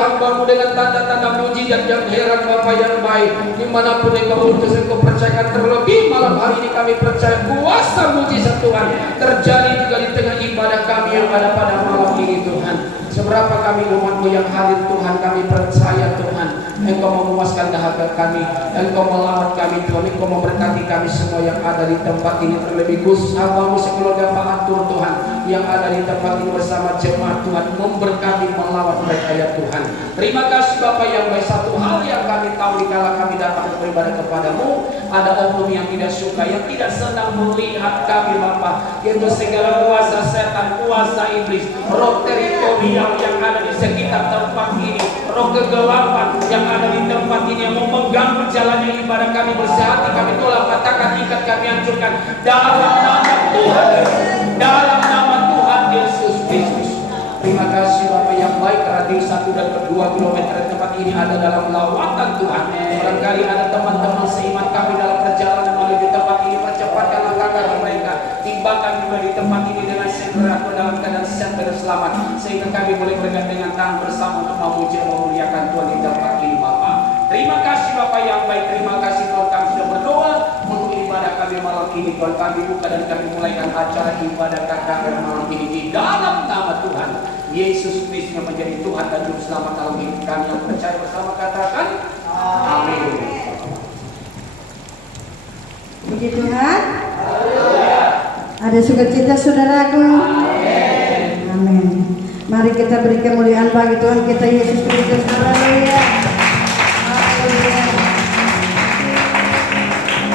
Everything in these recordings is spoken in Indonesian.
hamba-Mu dengan tanda-tanda mujizat yang heran Bapa yang baik. Dimanapun Engkau utus, Engkau percayakan. Terlebih malam hari ini kami percaya kuasa mujizat Tuhan terjadi juga di tengah ibadah kami yang ada pada malam ini Tuhan. Seberapa kami umat-Mu yang hadir Tuhan, kami percaya Tuhan Engkau memuaskan dahaga kami, Engkau melawat kami Tuhan, Engkau memberkati kami semua yang ada di tempat ini. Terlebih khusus hamba-Mu sekeluarga Pak Atur Tuhan yang ada di tempat ini bersama jemaat Tuhan, memberkati melawat mereka ya Tuhan. Terima kasih Bapa yang baik. Satu hal yang kami tahu dikala kami datang beribadah kepadamu, ada oknum yang tidak suka, yang tidak senang melihat kami Bapa, yaitu segala kuasa setan, kuasa iblis, roh teritorial yang ada di sekitar tempat ini, roh kegelapan yang ada di tempat ini yang mengganggu jalannya ibadah kami, bersehati kami tolak, katakan, ikat, kami hancurkan dalam nama Tuhan Yesus, dalam nama Tuhan Yesus Kristus. Terima kasih Bapak yang baik, radius 1 dan 2 kilometer tempat ini ada dalam lawatan Tuhan. Barangkali ada teman-teman seiman kami dalam perjalanan menuju tempat ini, percepatkan langkah mereka, tibakan juga di tempat ini dengan segera dalam keadaan sehat dan selamat, sehingga kami boleh bergandengan tangan bersama untuk memuji dan memuliakan Tuhan di tempat ini Bapak. Terima kasih Bapak yang baik, terima kasih Tuhan, kami sudah berdoa untuk ibadah kami malam ini Tuhan. Kami buka dan kami mulaikan acara ibadah KKR malam ini di dalam nama Tuhan Yesus Kristus yang menjadi Tuhan dan Juru Selamat dalam hidup kami. Yang percaya bersama katakan amin. Puji Tuhan. Ada sukacita saudaraku. Amin. Mari kita beri kemuliaan bagi Tuhan kita Yesus Kristus. Haleluya. Haleluya.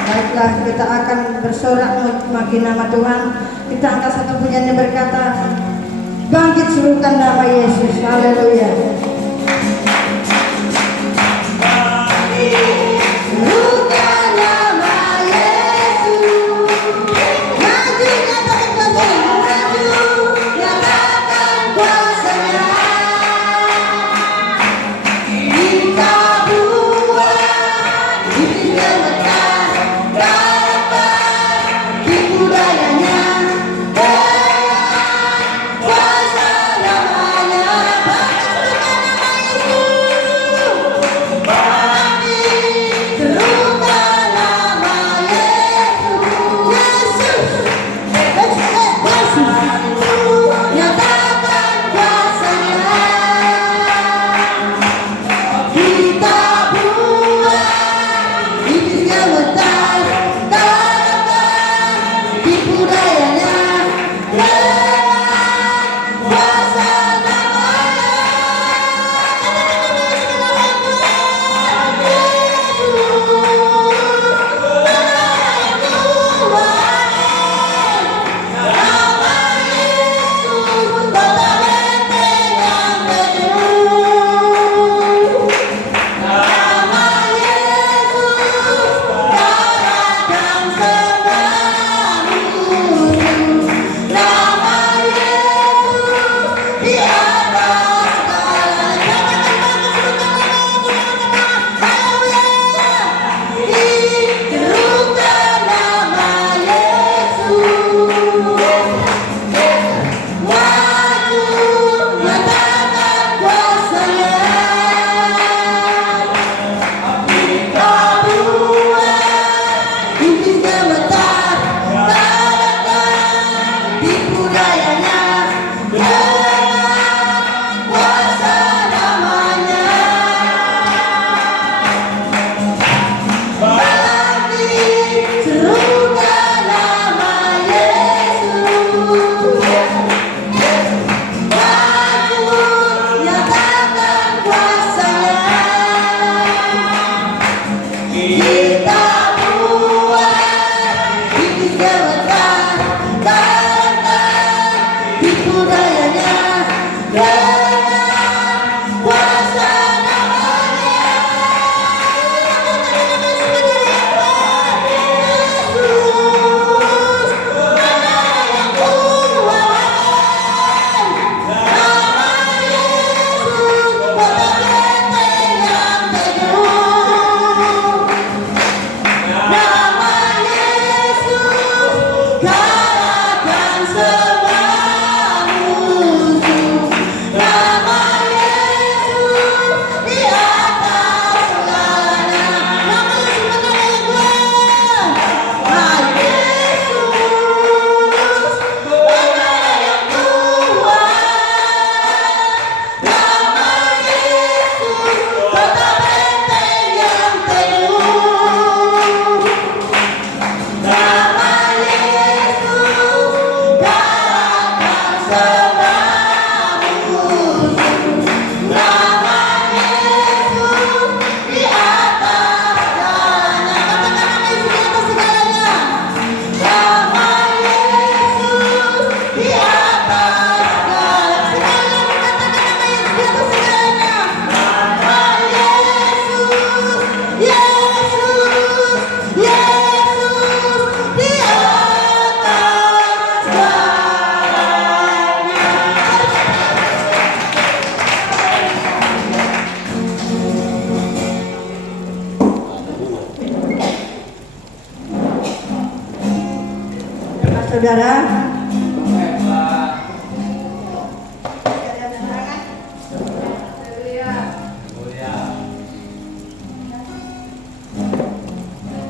Baiklah, kita akan bersorak memuji nama Tuhan. Kita angkat satu pujian yang berkata, bangkit serukan nama Yesus. Haleluya. Nah saudara.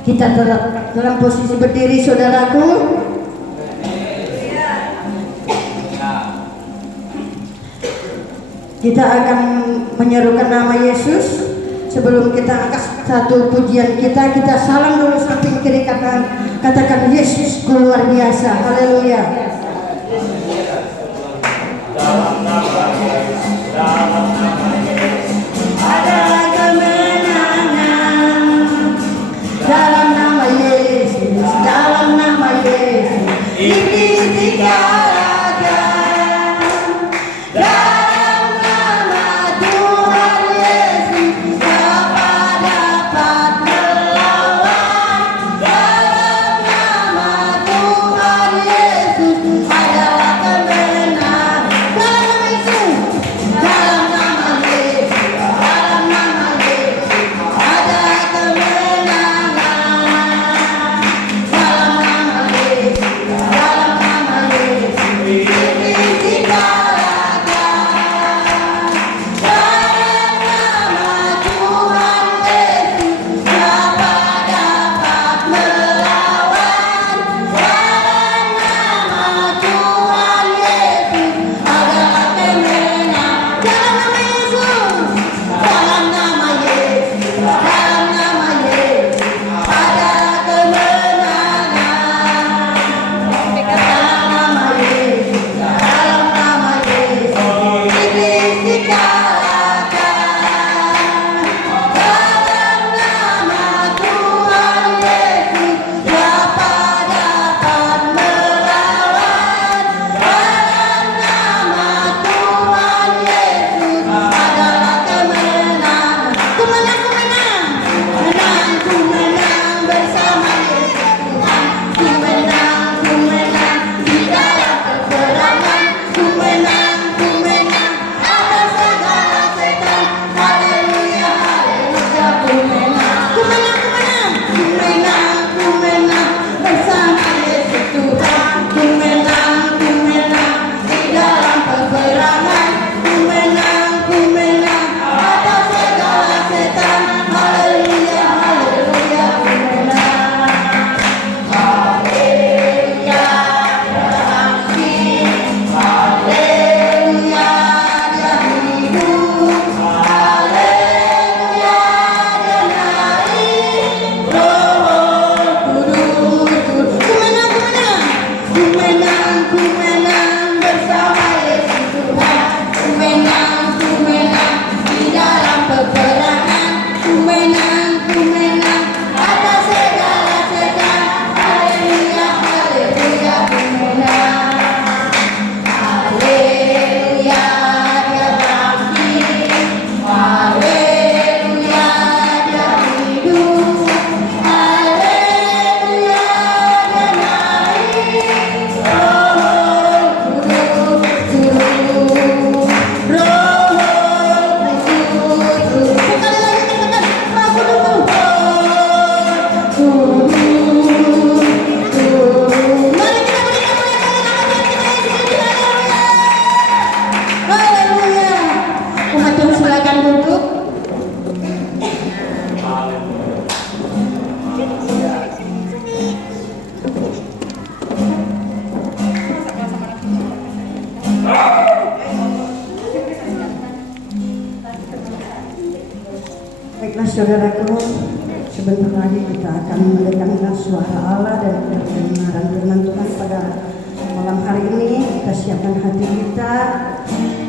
Kita tetap dalam posisi berdiri, saudaraku. Kita akan menyerukan nama Yesus. Sebelum kita angkat satu pujian kita salam dulu samping kiri, katakan Yesus luar biasa. Haleluya. Ada kemenangan dalam nama Yesus, dalam nama Yesus. Iblis dikalahkan dalam nama Tuhan Yesus. Siapa dapat melawan dalam nama Tuhan Yesus? Adalah kemenangan dalam nama Yesus, dalam nama Yesus, dalam nama Yesus. Ada kemenangan dalam nama Yesus, dalam nama Yesus. Iblis dikalahkan dalam nama Tuhan Yesus. Siapa dapat melawan dalam nama Tuhan Yesus? Adalah kemenangan dalam nama Yesus, dalam nama Yesus, dalam nama Yesus. Ada kemenangan dalam nama Yesus, dalam nama Yesus. Iblis dikalahkan dalam nama Tuhan Yesus. Siapa dapat melawan dalam nama Tuhan Yesus? Adalah kemenangan. Ku menang, ku menang, menang, ku menang bersama Yesus Tuhan. Ku menang di dalam peperangan. Ku menang atas segala setan. Haleluya, haleluya. Ku menang, ku menang, ku menang, ku menang bersama Yesus Tuhan. Ku menang di dalam peperangan. Ku menang atas segala setan. Haleluya, haleluya. Ku menang, haleluya. Haleluya, dia hidup. Haleluya, dia naik. Roh Kudus. Ku menang bersama Yesus Tuhan. Ku menang di dalam peperangan. Ku menang atas segala setan. Haleluya, haleluya. Ku menang. Haleluya, dia bangkit. Haleluya, dia hidup. Haleluya, dia naik. Roh Kudus. Roh Kudus. Sekali lagi katakan, Roh Kudus. Mari kita berikan haleluya. Umat Tuhan silakan duduk. Baiklah saudaraku, sebentar lagi kita akan mendengarkan suara Allah dan kebenaran firman Tuhan pada malam hari ini. Kita siapkan hati kita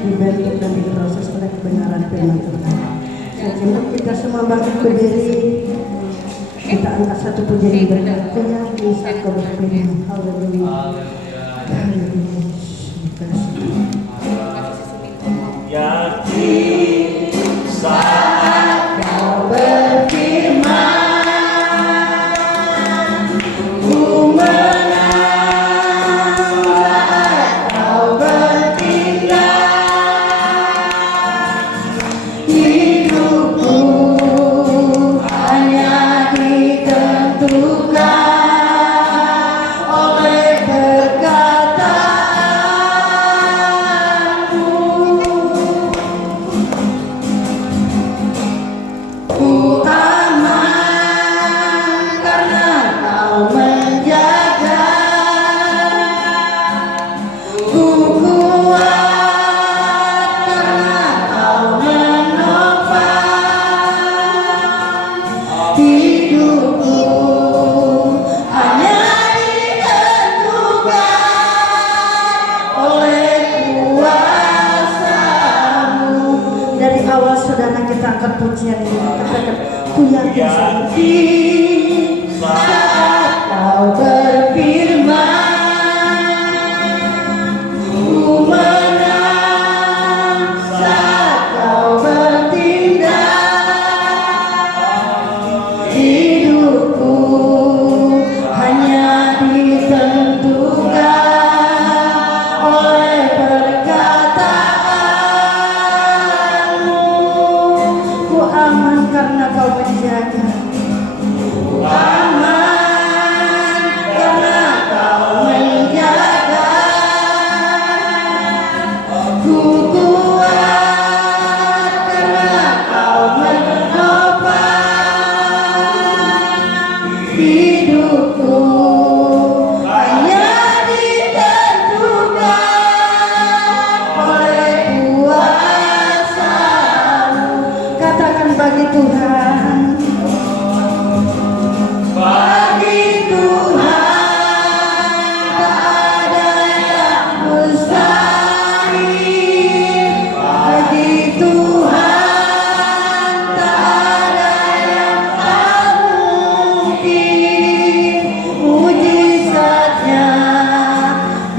dibentuk dan diproses oleh kebenaran firman Tuhan. Sebelum kita semua bangkit berdiri, kita angkat satu pujian berikutnya di saat kau berfirman. Haleluya. Haleluya. Yakin saat Kau berfirman, ku menang saat kau bertindak. Hidupku hanya ditentukan oleh berkat Pujian ini katakan ku yakin saat kau berfirman, ku menang saat kau bertindak. Hidupku hanya ditentukan oleh aman karena kau menjaga. Aman karena kau menjaga. Ku kuat karena kau menopang. Hidupku hanya ditentukan oleh kuasa-Mu. Katakan bagi Tuhan, bagi Tuhan tak ada yang mustahil. Bagi Tuhan tak ada yang tak mungkin. Mujizatnya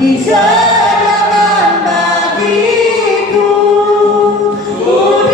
disediakan bagiku. Ku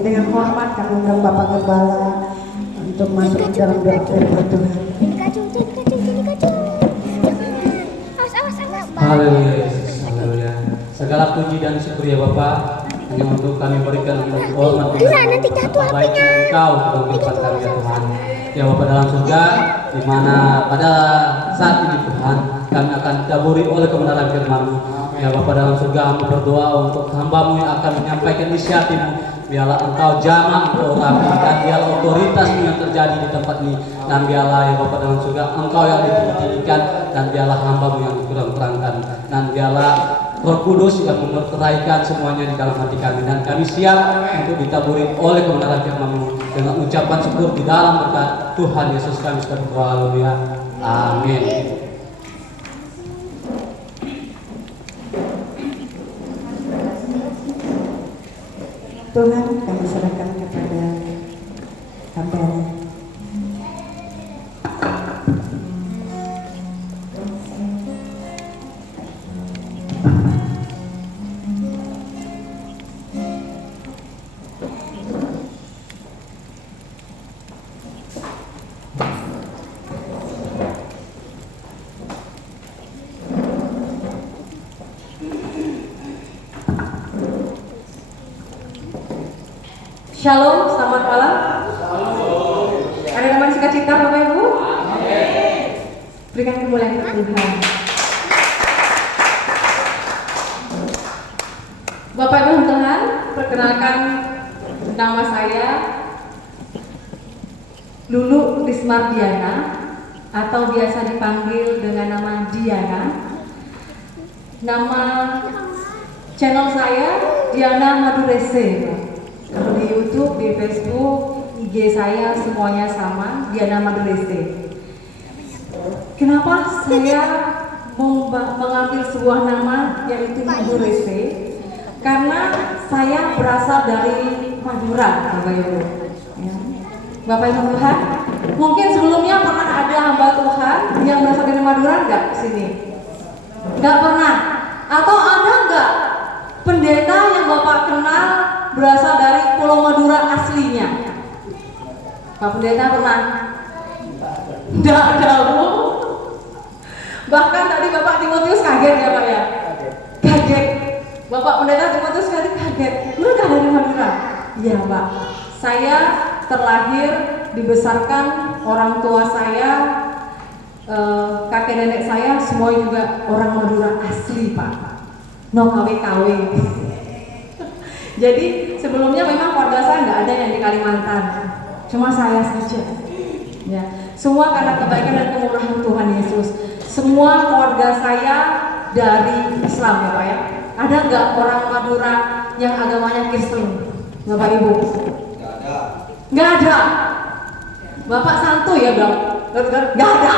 dengan hormat kami undang Bapak Gembala untuk masuk ke dalam doa firman Tuhan. Haleluya Yesus, haleluya. Segala puji dan syukur ya Bapak hanya untuk kami berikan untuk hormat dan baik Engkau dalam kehidupan kami ya Tuhan. Ya Bapak dalam surga, di mana pada saat ini Tuhan kami akan ditaburi oleh kebenaran firman-Mu. Ya Bapak dalam surga, hamba berdoa untuk hamba-Mu yang akan menyampaikan isi-hati-Mu. Biarlah Engkau jamah untuk rapi dan biarlah otoritas yang terjadi di tempat ini. Dan biarlah ya Bapak dalam surga, Engkau yang ditinggikan dan biarlah hamba-Mu yang dikurang-kurangkan. Dan biarlah Roh Kudus yang memerteraikan semuanya di dalam hati kami. Dan kami siap untuk ditaburi oleh kebenaran firman-Mu dengan ucapan syukur di dalam berkat Tuhan Yesus kami sudah berdoa. Haleluya. Amin. Tuhan, kami serahkan kepada hamba. Shalom, selamat malam. Ada teman sukacita Bapak Ibu? Berikan kemuliaan Tuhan. Bapak Ibu Tuhan, perkenalkan nama saya Lulu Rismardiana atau biasa dipanggil dengan nama Diana. Nama channel saya Diana Madurese. Kalau di YouTube, di Facebook, IG saya semuanya sama, Diana Madurese. Kenapa saya mengambil sebuah nama yaitu Madurese? Karena saya berasal dari Madura, Bapak Ibu. Ya. Bapak Ibu Tuhan, Mungkin sebelumnya pernah ada hamba Tuhan yang berasal dari Madura nggak ke sini? Nggak pernah. Atau ada nggak pendeta yang Bapak kenal berasal dari Pulau Madura aslinya? Pak Pendeta pernah? Nggak ada, Bu. Bahkan tadi Bapak Timotius kaget ya Pak ya? Kaget. Bapak Pendeta Timotius kaget. Lu nggak dari Madura? Iya Pak. Saya terlahir, dibesarkan orang tua saya, kakek nenek saya semua juga orang Madura asli Pak. No KW. Jadi sebelumnya memang keluarga saya nggak ada yang di Kalimantan, cuma saya saja. Ya, semua karena kebaikan dan kemurahan Tuhan Yesus. Semua keluarga saya dari Islam ya Pak ya. Ada nggak orang Madura yang agamanya Kristen, Bapak Ibu? Nggak ada. Bapak santuy ya Bang? Nggak ada.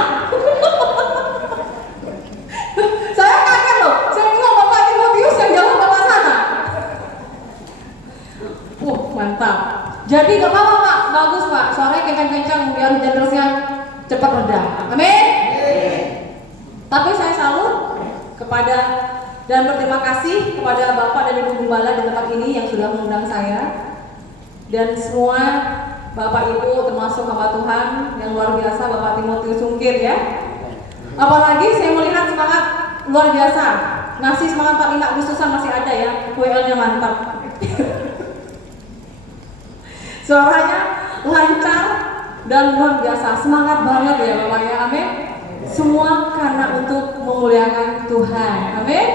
Saya kaget loh. Saya bilang Bapak Timotius yang jawab Bapak sana. Mantap. Jadi nggak apa-apa Pak, bagus Pak. Suaranya kencang-kencang biar hujan derasnya cepat reda. Amin. Tapi saya salut kepada dan berterima kasih kepada Bapak dan Ibu Gembala di tempat ini yang sudah mengundang saya dan semua Bapak Ibu termasuk hamba Tuhan yang luar biasa Bapak Timotius Sungkir ya. Apalagi saya melihat semangat luar biasa. Masih semangat 45 Agustusan masih ada ya. WL-nya mantap. Suaranya lancar dan luar biasa. Semangat banget ya Bapak ya. Amin. Semua karena untuk memuliakan Tuhan. Amin.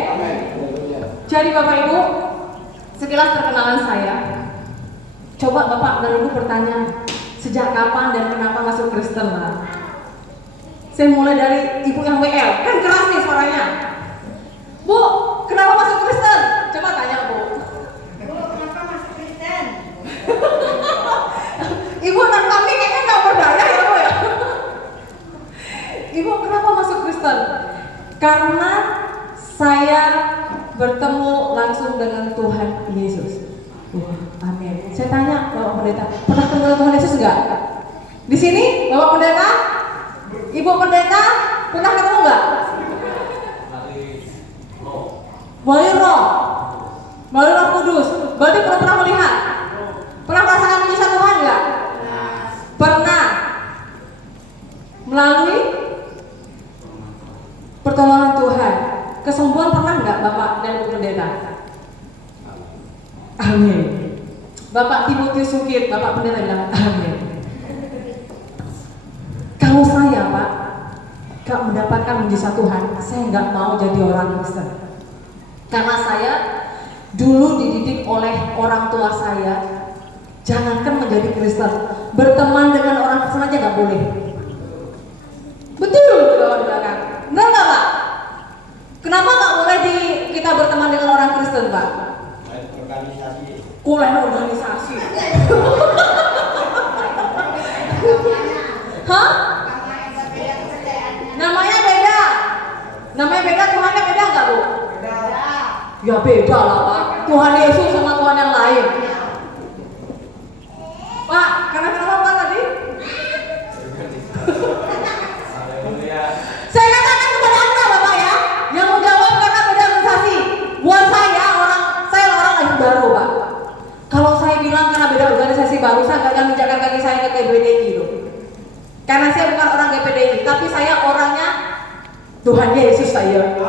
Jadi Bapak Ibu, sekilas perkenalan saya. Coba Bapak dan Ibu bertanya, sejak kapan dan kenapa masuk Kristen lah? Saya mulai dari Ibu yang WL, kan keras nih suaranya. Bu, kenapa masuk Kristen? Coba tanya Bu. Bu, kenapa masuk Kristen? Ibu dan kami kayaknya nggak berdaya ya Bu ya. Ibu kenapa masuk Kristen? Karena saya bertemu langsung dengan Tuhan Yesus. Amin. Saya tanya Bapak Pendeta, pernah ketemu Tuhan Yesus enggak? Di sini Bapak Pendeta, Ibu Pendeta, pernah ketemu enggak? Melalui Roh Kudus. Berarti pernah melihat? Pernah merasakan mujizat Tuhan enggak? Pernah. Melalui pertolongan Tuhan. Kesembuhan pernah enggak Bapak dan Ibu Pendeta? Amin. Bapak Timotius Sungkir, Bapak Pendeta bilang amin. Kalau saya Pak gak mendapatkan mujizat Tuhan, saya nggak mau jadi orang Kristen. Karena saya dulu dididik oleh orang tua saya, jangankan menjadi Kristen, berteman dengan orang Kristen aja nggak boleh. Betul, Bapak di belakang. Benar nggak Pak? Kenapa nggak boleh kita berteman dengan orang Kristen Pak? Kuliah organisasi. Hah? Namanya beda. Namanya beda, Tuhannya beda nggak Bu? Beda. Ya beda lah Pak. Tuhan Yesus sama Tuhan yang lain. Pak, karena kenapa Pak tadi? Saya katakan kepada Anda Bapak ya, yang menjawab karena beda organisasi. Buat saya orang lahir baru Pak. Kalau saya bilang karena beda organisasi baru, saya gak akan menjaga kaki saya ke GPDI loh. Karena saya bukan orang GPDI, tapi saya orangnya Tuhan Yesus saya.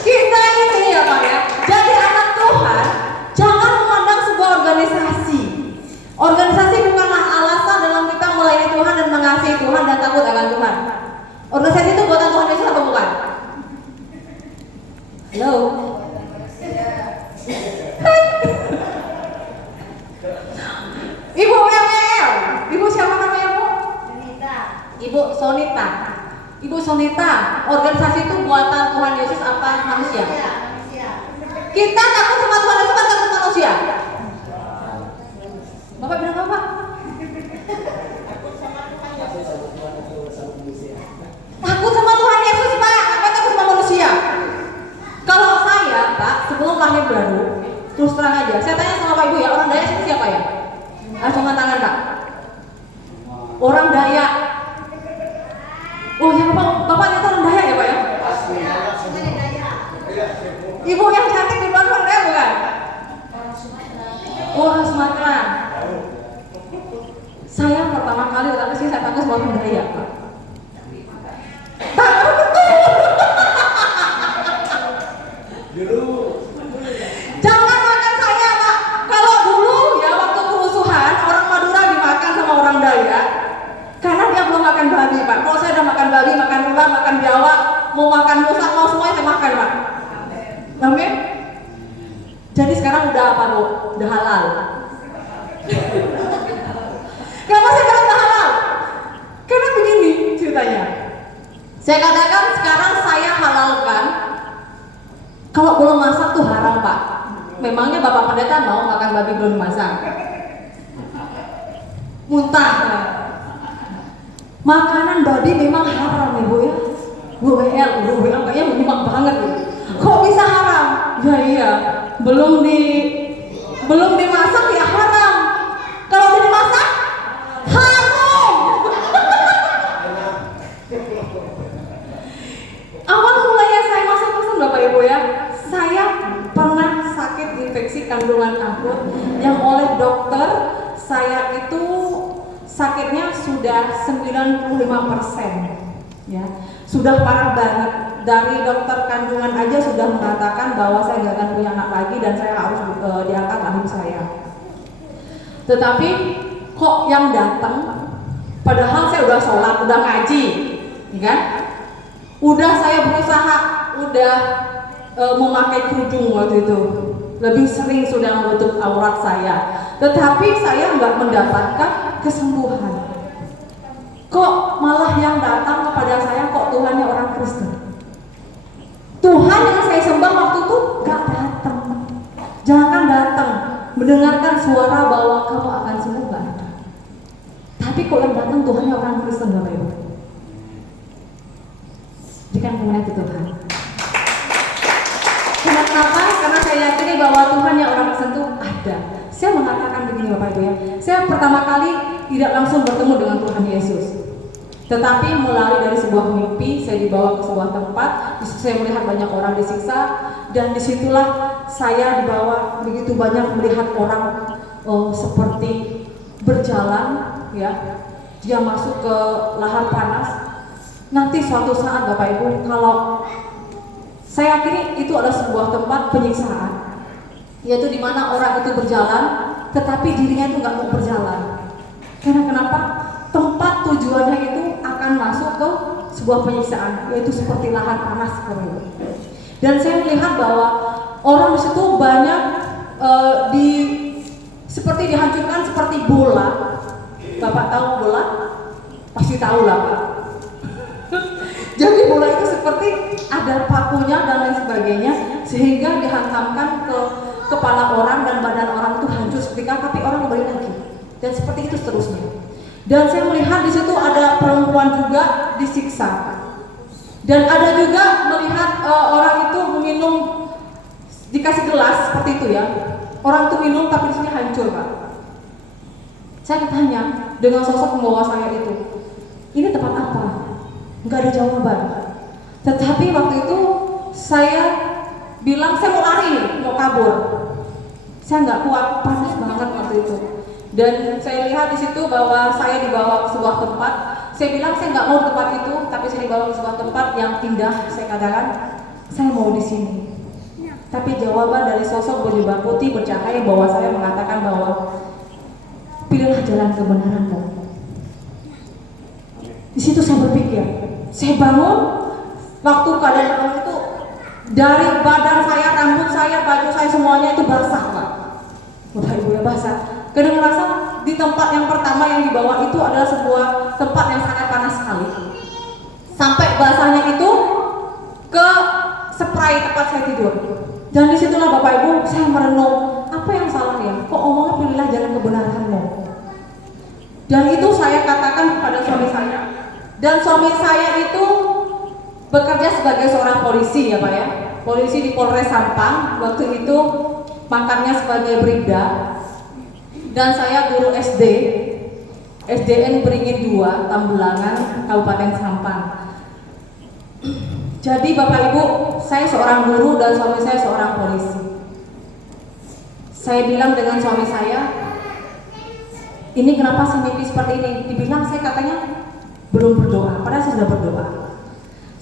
Kita ini ya Pak ya, jadi anak Tuhan, jangan memandang sebuah organisasi. Organisasi bukanlah alasan dalam kita melayani Tuhan dan mengasihi Tuhan dan takut akan Tuhan. Organisasi itu buatan Tuhan Yesus apa bukan? Halo? Ibu WL, Ibu siapa namanya Bu? Sonita. Ibu Sonita. Ibu Sonita, organisasi itu buatan Tuhan Yesus apa manusia? Manusia. Kita takut sama Tuhan Yesus kan takut manusia? Bapak bilang apa? Takut sama Tuhan Yesus Pak, apa takut sama manusia? Kalau saya Pak, sebelum lahir baru, terus terang aja, saya tanya sama Pak Ibu ya, orang Dayak itu siapa ya? Angkat tangan Pak. makan musang mau semuanya saya makan Pak. Amin. Jadi sekarang udah apa Bu? Udah halal. Kenapa saya bilang udah halal? Karena begini ceritanya. Saya katakan sekarang saya halalkan. Kalau belum masak tuh haram Pak. Memangnya Bapak Pendeta mau makan babi belum dimasak? Muntah. Makanan babi memang haram ya Bu ya. Bu WL kayaknya menyimak banget ya. Kok bisa haram? Ya iya, belum dimasak ya haram. Kalau udah dimasak haram. Awal mulanya saya masak pesan Bapak Ibu ya, saya pernah sakit infeksi kandungan akut yang oleh dokter saya itu sakitnya sudah 95% ya, sudah parah banget. Dari dokter kandungan aja sudah mengatakan bahwa saya nggak akan punya anak lagi dan saya harus diangkat rahim saya. Tetapi kok yang datang, padahal saya udah sholat, udah ngaji, ya kan? Udah saya berusaha, udah memakai kerudung waktu itu, lebih sering sudah menutup aurat saya, tetapi saya nggak mendapatkan kesembuhan. Kok malah yang datang kepada saya kok Tuhannya orang Kristen? Tuhan yang saya sembah waktu itu gak datang. Jangan datang mendengarkan suara bahwa kamu akan sembuh, gak ada. Tapi kok yang datang Tuhannya orang Kristen Bapak Ibu. Berikan kemuliaan ke Tuhan. Kenapa? Karena saya yakini bahwa Tuhannya orang Kristen itu ada. Saya mengatakan begini Bapak Ibu ya. Saya pertama kali tidak langsung bertemu dengan Tuhan Yesus. Tetapi melalui dari sebuah mimpi, saya dibawa ke sebuah tempat, saya melihat banyak orang disiksa, dan disitulah saya dibawa begitu banyak melihat orang seperti berjalan, ya, dia masuk ke lahar panas. Nanti suatu saat Bapak Ibu, kalau saya yakini itu adalah sebuah tempat penyiksaan, yaitu di mana orang itu berjalan, tetapi dirinya itu nggak mau berjalan. Karena kenapa? Tempat tujuannya itu akan masuk ke sebuah penyiksaan, yaitu seperti lahar panas seperti itu. Dan saya melihat bahwa orang di situ banyak seperti dihancurkan seperti bola. Bapak tahu bola? Pasti tahu lah Pak. Jadi bola itu seperti ada pakunya dan lain sebagainya, sehingga dihantamkan ke kepala orang dan badan orang itu hancur seketika, tapi orang kembali lagi. Dan seperti itu seterusnya. Dan saya melihat di situ ada perempuan juga disiksa. Dan ada juga melihat orang itu meminum, dikasih gelas seperti itu ya. Orang itu minum tapi di sini hancur Pak. Saya tanya dengan sosok pembawa saya itu, ini tempat apa? Enggak ada jawaban. Tetapi waktu itu saya bilang saya mau lari nih, mau kabur. Saya nggak kuat, panas banget waktu itu. Dan saya lihat di situ bahwa saya dibawa ke sebuah tempat. Saya bilang saya nggak mau di tempat itu, tapi saya dibawa ke sebuah tempat yang indah. Saya katakan saya mau di sini. Tapi jawaban dari sosok berjubah putih bercahaya bahwa saya mengatakan bahwa pilihlah jalan kebenaranmu. Di situ saya berpikir, saya bangun waktu keadaan orang itu dari badan saya, rambut saya, baju saya semuanya itu basah Pak. Bapak Ibu ya basah. Karena merasa di tempat yang pertama yang dibawa itu adalah sebuah tempat yang sangat panas sekali. Sampai basahnya itu ke spray tempat saya tidur. Dan disitulah Bapak Ibu saya merenung, apa yang salah ya? Kok omongnya pilihlah jalan kebenaranmu. Dan itu saya katakan kepada suami saya. Dan suami saya itu bekerja sebagai seorang polisi ya Pak ya. Polisi di Polres Sampang, waktu itu pangkatnya sebagai bribda. Dan saya guru SD, SDN Beringin 2, Tambulangan, Kabupaten Sampang. Jadi Bapak Ibu, saya seorang guru dan suami saya seorang polisi. Saya bilang dengan suami saya, ini kenapa saya mimpi seperti ini? Dibilang saya katanya belum berdoa, padahal saya sudah berdoa.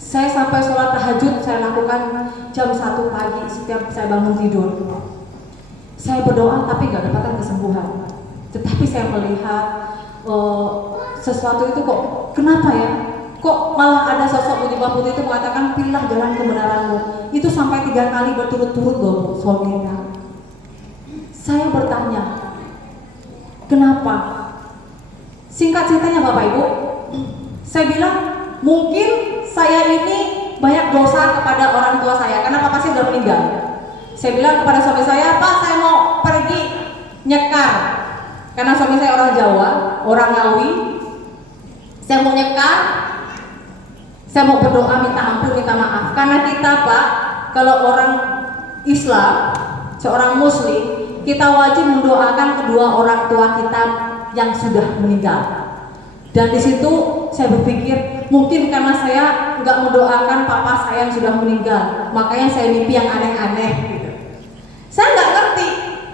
Saya sampai sholat tahajud saya lakukan jam 1 pagi setiap saya bangun tidur. Saya berdoa tapi gak dapatkan kesembuhan. Tetapi saya melihat sesuatu itu kok kenapa ya? kok malah ada sosok Bujibah Putih itu mengatakan pilihlah jalan kebenaranmu. Itu sampai 3 kali berturut-turut loh saudara. Saya bertanya, kenapa? Singkat ceritanya Bapak Ibu, saya bilang mungkin saya ini banyak dosa kepada orang tua saya karena papa saya sudah meninggal. Saya bilang kepada suami saya, Pak, saya mau pergi nyekar karena suami saya orang Jawa, orang Ngawi. Saya mau nyekar, saya mau berdoa minta ampun, minta maaf. Karena kita Pak, kalau orang Islam, seorang Muslim, kita wajib mendoakan kedua orang tua kita yang sudah meninggal. Dan di situ saya berpikir mungkin karena saya nggak mendoakan papa saya yang sudah meninggal, makanya saya mimpi yang aneh-aneh. Gitu. Saya nggak ngerti.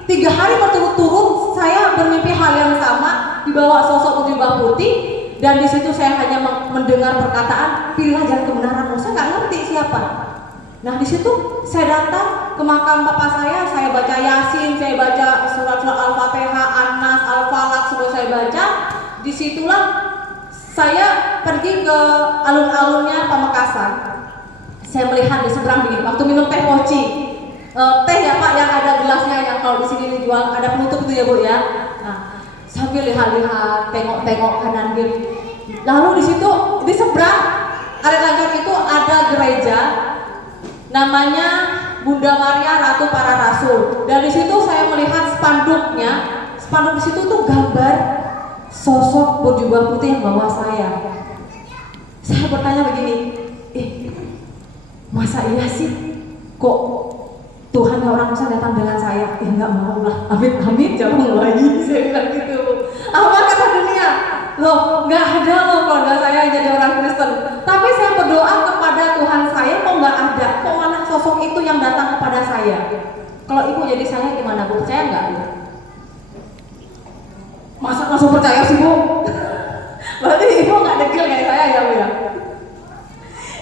3 hari berturut-turut saya bermimpi hal yang sama di bawah sosok Bujibah Putih, dan di situ saya hanya mendengar perkataan pilihlah jalan kebenaranmu. Saya nggak ngerti siapa. Nah di situ saya datang ke makam papa saya baca Yasin, saya baca surat-surat Al-Fatihah, An-Nas, Al-Falaq, semua saya baca. Disitulah saya pergi ke alun-alunnya Pamekasan. Saya melihat di seberang begini, waktu minum teh poci, teh ya Pak yang ada gelasnya yang kalau di sini dijual ada penutup itu ya Bu ya. Nah, sambil lihat-lihat, tengok-tengok kanan kiri. Lalu di situ di seberang area lancar itu ada gereja namanya Bunda Maria Ratu Para Rasul. Dan di situ saya melihat spanduknya. Spanduk di situ tuh gambar sosok berjubah putih yang bawa saya. Saya bertanya begini, masa iya sih? Kok Tuhan ya orang bisa datang dengan saya? Enggak mau lah, amit-amit jangan lagi. Saya bilang gitu. Apa kata dunia? Loh, nggak ada loh keluarga saya jadi orang Kristen. Tapi saya berdoa kepada Tuhan saya, kok nggak ada? Kok mana sosok itu yang datang kepada saya? Kalau ibu jadi saya gimana Bu? Percaya nggak Bu? Masa langsung percaya sih Bu? Berarti ibu nggak dekil kayak saya ya Bu ya?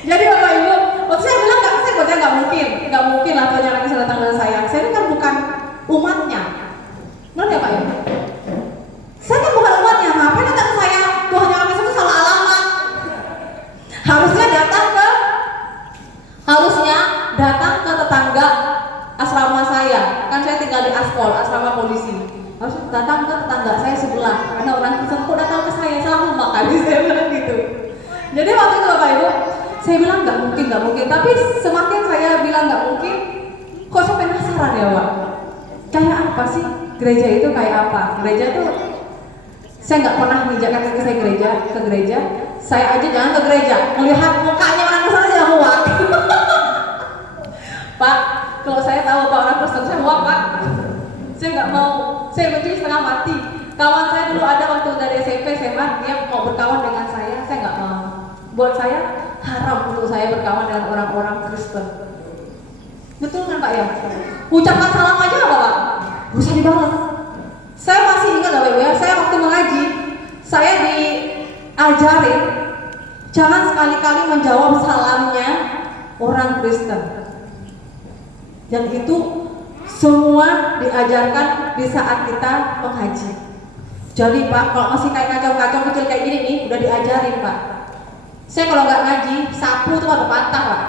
Jadi Bapak Ibu, waktu saya bilang nggak, saya percaya nggak mungkin lah Tuhan yang bisa datang dengan saya. Saya ini kan bukan umatnya, ngerti ya Pak Ibu? Saya kan bukan umatnya, ngapain datang ke saya? Tuhan yang bisa itu salah alamat. Harusnya datang ke tetangga asrama saya. Kan saya tinggal di Aspol, asrama polisi. Harusnya datang ke tetangga saya sebelah. Karena orang Kristen kok datang ke saya, salah makan saya bilang gitu. Jadi waktu itu Bapak Ibu, saya bilang nggak mungkin. Tapi semakin saya bilang nggak mungkin, kok saya penasaran ya Pak. Kayak apa sih gereja itu kayak apa? Gereja itu saya nggak pernah menginjakkan kaki saya ke gereja. Saya aja jangan ke gereja, melihat mukanya orang Kristen aja muak. Pak, kalau saya tahu Pak orang Kristen saya muak Pak. Saya nggak mau, saya benci setengah mati. Kawan saya dulu ada waktu dari SMP, SMA, dia mau berkawan dengan saya nggak mau. Buat saya haram untuk saya berkawan dengan orang-orang Kristen. Betul kan Pak ya? Ucapkan salam aja apa Pak? Gak usah dibalas. Saya masih ingat Bapak Ibu ya, saya waktu mengaji, saya diajarin jangan sekali-kali menjawab salamnya orang Kristen. Dan itu semua diajarkan di saat kita mengaji. Jadi Pak, kalau masih kayak kacau-kacau kecil kayak gini nih, udah diajarin Pak. Saya kalau nggak ngaji, sapu tuh ada patah Pak.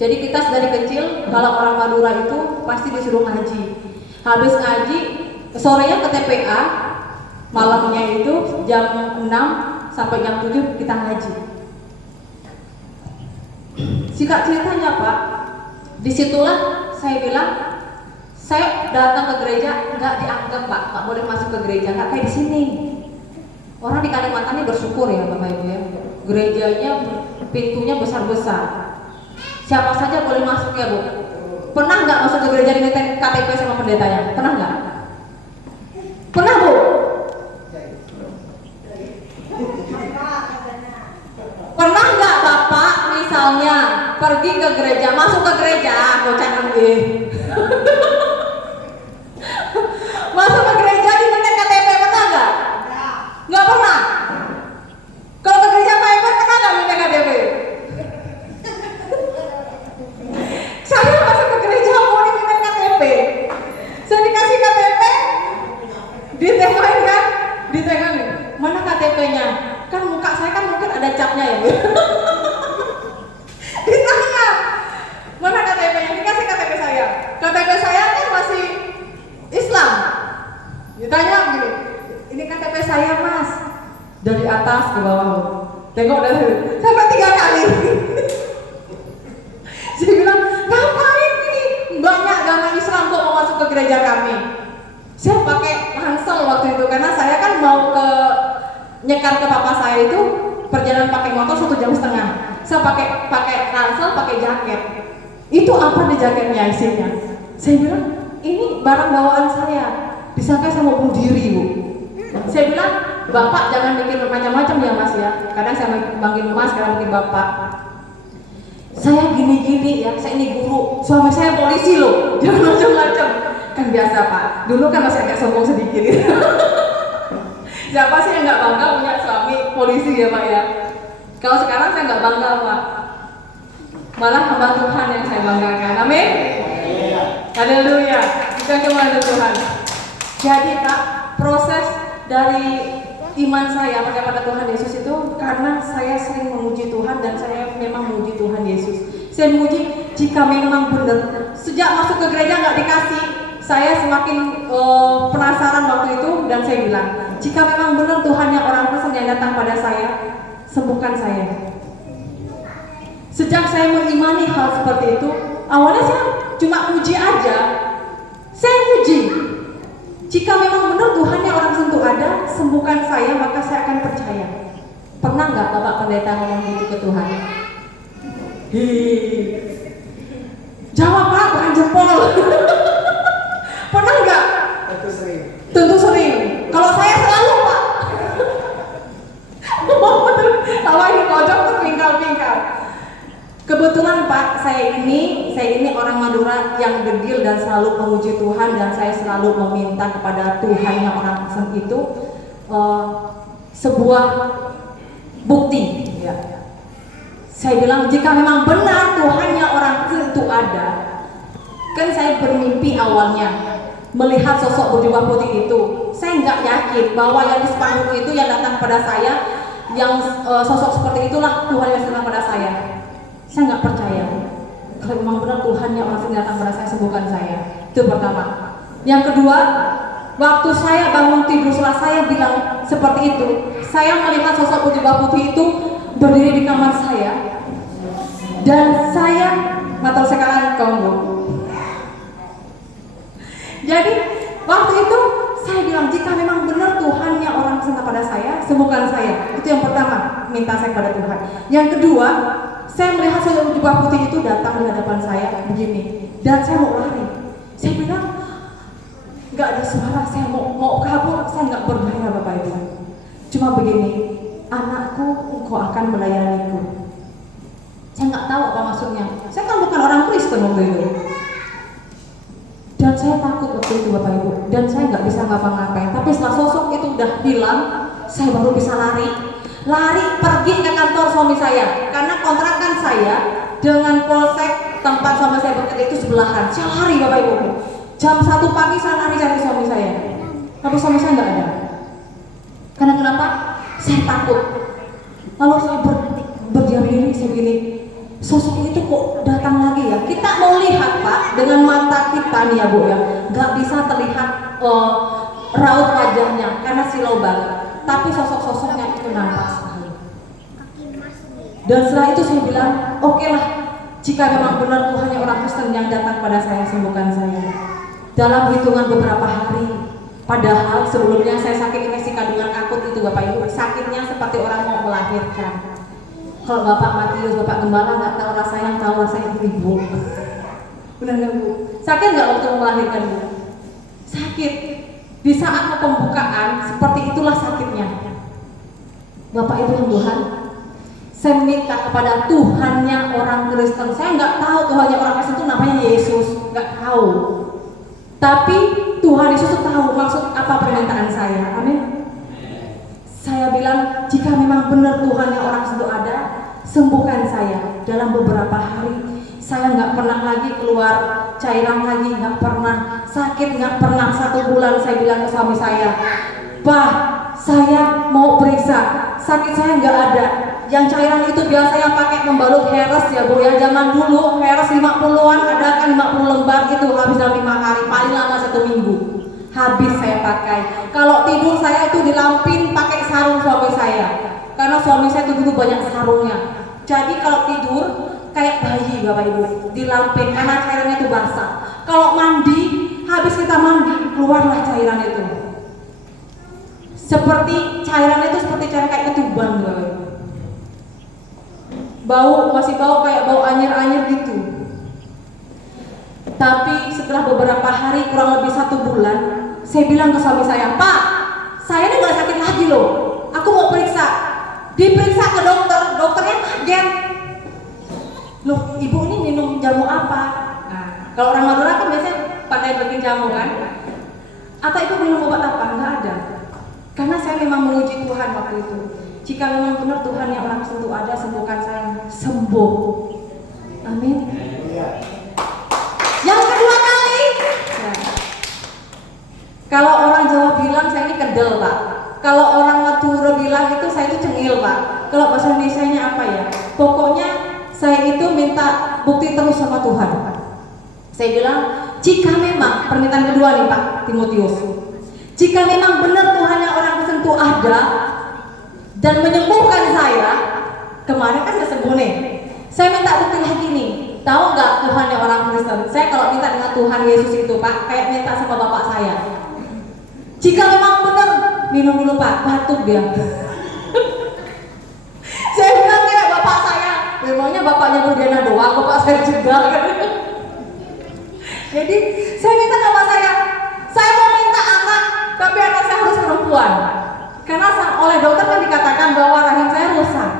Jadi kita dari kecil, kalau orang Madura itu pasti disuruh ngaji. Habis ngaji, sorenya ke TPA, malamnya itu jam 6 sampai jam 7 kita ngaji. Singkat ceritanya Pak, disitulah saya bilang, saya datang ke gereja nggak dianggap Pak, nggak boleh masuk ke gereja, nggak kayak di sini. Orang di Kalimantan ini bersyukur ya Bapak Ibu ya, gerejanya pintunya besar-besar. Siapa saja boleh masuk ya Bu. Pernah nggak masuk ke gereja dimintain KTP sama pendetanya? Pernah nggak? Pernah Bu? Pernah nggak Bapak misalnya pergi ke gereja, masuk ke gereja, bocah nggih. Masuk ke gereja dimintain KTP, pernah nggak? Nggak pernah. Kalau ke gereja Pak Ibu pernah nggak minta KTP? Saya masuk ke gereja mau diminta KTP. Saya dikasih KTP, ditengokin kan? Ditengokin. Mana KTP-nya? Kan muka saya kan mungkin ada ke bawah. Tengok dari sampai 3 kali. Saya bilang, ngapain ini? Banyak agama Islam kok mau masuk ke gereja kami. Saya pakai ransel waktu itu karena saya kan mau ke nyekar ke papa saya itu perjalanan pakai motor 1,5 jam. Saya pakai ransel, pakai jaket. Itu apa di jaketnya isinya? Saya bilang, ini barang bawaan saya. Disangka saya mau bunuh diri, Bu. Saya bilang, Bapak jangan mikir macam-macam ya Mas ya. Kadang saya manggil Mas, kadang manggil Bapak. Saya gini-gini ya, saya ini guru, suami saya polisi loh, jangan macam-macam. Kan biasa Pak, dulu kan masih agak sombong sedikit ya. Siapa sih yang nggak bangga punya suami polisi ya Pak ya? Kalau sekarang saya nggak bangga Pak, malah hamba Tuhan yang saya banggakan, amin? Haleluya, kita kepada Tuhan. Jadi Pak, proses dari iman saya pada Tuhan Yesus itu karena saya sering memuji Tuhan dan saya memang memuji Tuhan Yesus. Saya memuji jika memang benar. Sejak masuk ke gereja nggak dikasih, saya semakin penasaran waktu itu dan saya bilang, jika memang benar Tuhan yang orang Kristen yang datang pada saya, sembuhkan saya. Sejak saya mengimani hal seperti itu, awalnya saya cuma puji aja. Saya puji. Jika memang benar Tuhan yang orang sentuh ada, sembuhkan saya, maka saya akan percaya. Pernah nggak Bapak Pendeta ngomong gitu ke Tuhan? Jawab Pak, bukan jempol. Pernah nggak? Tentu sering. Tentu sering. Kalau saya selalu Pak. Tawa ini pojok tuh pingkal-pingkal. Kebetulan Pak, saya ini orang Madura yang degil dan selalu memuji Tuhan dan saya selalu meminta kepada Tuhan yang orang Kristen itu sebuah bukti. Ya. Saya bilang jika memang benar Tuhan yang orang Kristen itu ada, kan saya bermimpi awalnya melihat sosok berjubah putih itu. Saya nggak yakin bahwa yang di sepanjang itu yang datang kepada saya, yang sosok seperti itulah Tuhan yang datang pada saya. Saya nggak percaya. Kalau memang benar Tuhan yang langsung datang pada saya, sembuhkan saya. Itu pertama. Yang kedua, waktu saya bangun tidur setelah saya bilang seperti itu, saya melihat sosok berjubah putih itu berdiri di kamar saya, dan saya mata sekarang kamu. Jadi waktu itu saya bilang jika memang benar Tuhan yang orang sentuh pada saya, sembuhkan saya. Itu yang pertama, minta saya kepada Tuhan. Yang kedua, saya melihat sosok berjubah putih itu datang di hadapan saya begini, dan saya mau lari. Saya bilang nggak ada suara, saya mau kabur, saya nggak berdaya Bapak Ibu. Cuma begini, anakku, engkau akan melayaniku. Saya nggak tahu apa maksudnya. Saya kan bukan orang Kristen waktu itu. Dan saya takut waktu itu Bapak Ibu. Dan saya nggak bisa ngapa-ngapain. Tapi setelah sosok itu udah hilang, saya baru bisa lari pergi ke kantor suami saya. Karena kontrakan saya dengan polsek tempat suami saya bekerja itu sebelahan. Saya lari Bapak Ibu. Jam 1 pagi saya lari cari suami saya. Tapi suami saya nggak ada. Karena kenapa? Saya takut. Lalu saya berdiam diri, saya begini, sosok itu kok datang lagi ya? Kita mau lihat Pak, dengan mata kita nih ya Bu ya, nggak bisa terlihat raut wajahnya karena silau banget. Tapi sosok-sosoknya itu nampak sekali. Dan setelah itu saya bilang, oke lah, jika memang benar Tuhan yang orang Kristen yang datang pada saya, sembuhkan saya. Dalam hitungan beberapa hari, padahal sebelumnya saya sakit infeksi kandungan akut itu Bapak Ibu, sakitnya seperti orang mau melahirkan. Kalau Bapak Matius, Bapak Gembala nggak tahu rasanya, tahu rasanya Ibu. Benar nggak Bu? Sakit nggak waktu melahirkan Bu? Sakit. Di saat pembukaan, seperti itulah sakitnya. Bapak Ibu yang Tuhan, saya minta kepada Tuhannya orang Kristen. Saya nggak tahu Tuhannya orang Kristen itu namanya Yesus, nggak tahu. Tapi Tuhan Yesus itu tahu maksud apa permintaan saya. Amin. Saya bilang jika memang benar Tuhan yang orang Kristen itu ada, sembuhkan saya. Dalam beberapa hari saya nggak pernah lagi keluar cairan lagi, nggak pernah sakit, nggak pernah. 1 bulan saya bilang ke suami saya, Pak, saya mau periksa, sakit saya nggak ada. Yang cairan itu biasanya pakai membalut Heres ya Bu ya, zaman dulu Heres 50-an ada kan 50 lembar itu habis dalam 5 hari, paling lama 1 minggu habis saya pakai. Kalau tidur saya itu dilampin pakai sarung suami saya. karena suami saya itu dulu banyak sarungnya. Jadi kalau tidur kayak bayi Bapak Ibu, dilampin karena cairannya itu basah. Kalau mandi, habis kita mandi keluarlah cairan itu. Seperti cairan itu seperti cairan kayak ketuban Bapak Ibu. Bau, masih bau kayak bau anyir-anyir gitu. Tapi setelah beberapa hari, kurang lebih 1 bulan, saya bilang ke suami saya, Pak, saya ini gak sakit lagi loh, aku mau periksa. Diperiksa ke dokter, dokternya kaget. Loh, ibu ini minum jamu apa? Nah, kalau orang Madura kan biasanya pandai bikin jamu kan? Atau ibu minum obat apa? Enggak ada. Karena saya memang menguji Tuhan waktu itu. Jika memang benar Tuhan yang orang sentuh ada, sembuhkan saya, sembuh. Amin. Yang kedua kali, nah, kalau orang Jawa bilang saya ini kedel Pak. Kalau orang Madura bilang itu saya itu cengil Pak. Kalau bahasa Indonesia-nya apa ya? Pokoknya saya itu minta bukti terus sama Tuhan. Saya bilang, jika memang permintaan kedua nih Pak Timotius, jika memang benar Tuhan yang orang sentuh ada dan menyembuhkan saya, kemarin kan sudah sembuh nih. Saya minta bukti lagi nih. Tahu nggak Tuhan yang orang Kristen? Saya kalau minta dengan Tuhan Yesus itu Pak, kayak minta sama bapak saya. Jika memang benar, minum dulu Pak, batuk dia. Saya bilang kayak bapak saya, memangnya bapaknya Budiana doang, bapak saya juga. Jadi saya minta sama saya mau minta anak, tapi anak saya harus perempuan. Karena oleh dokter kan dikatakan bahwa rahim saya rusak.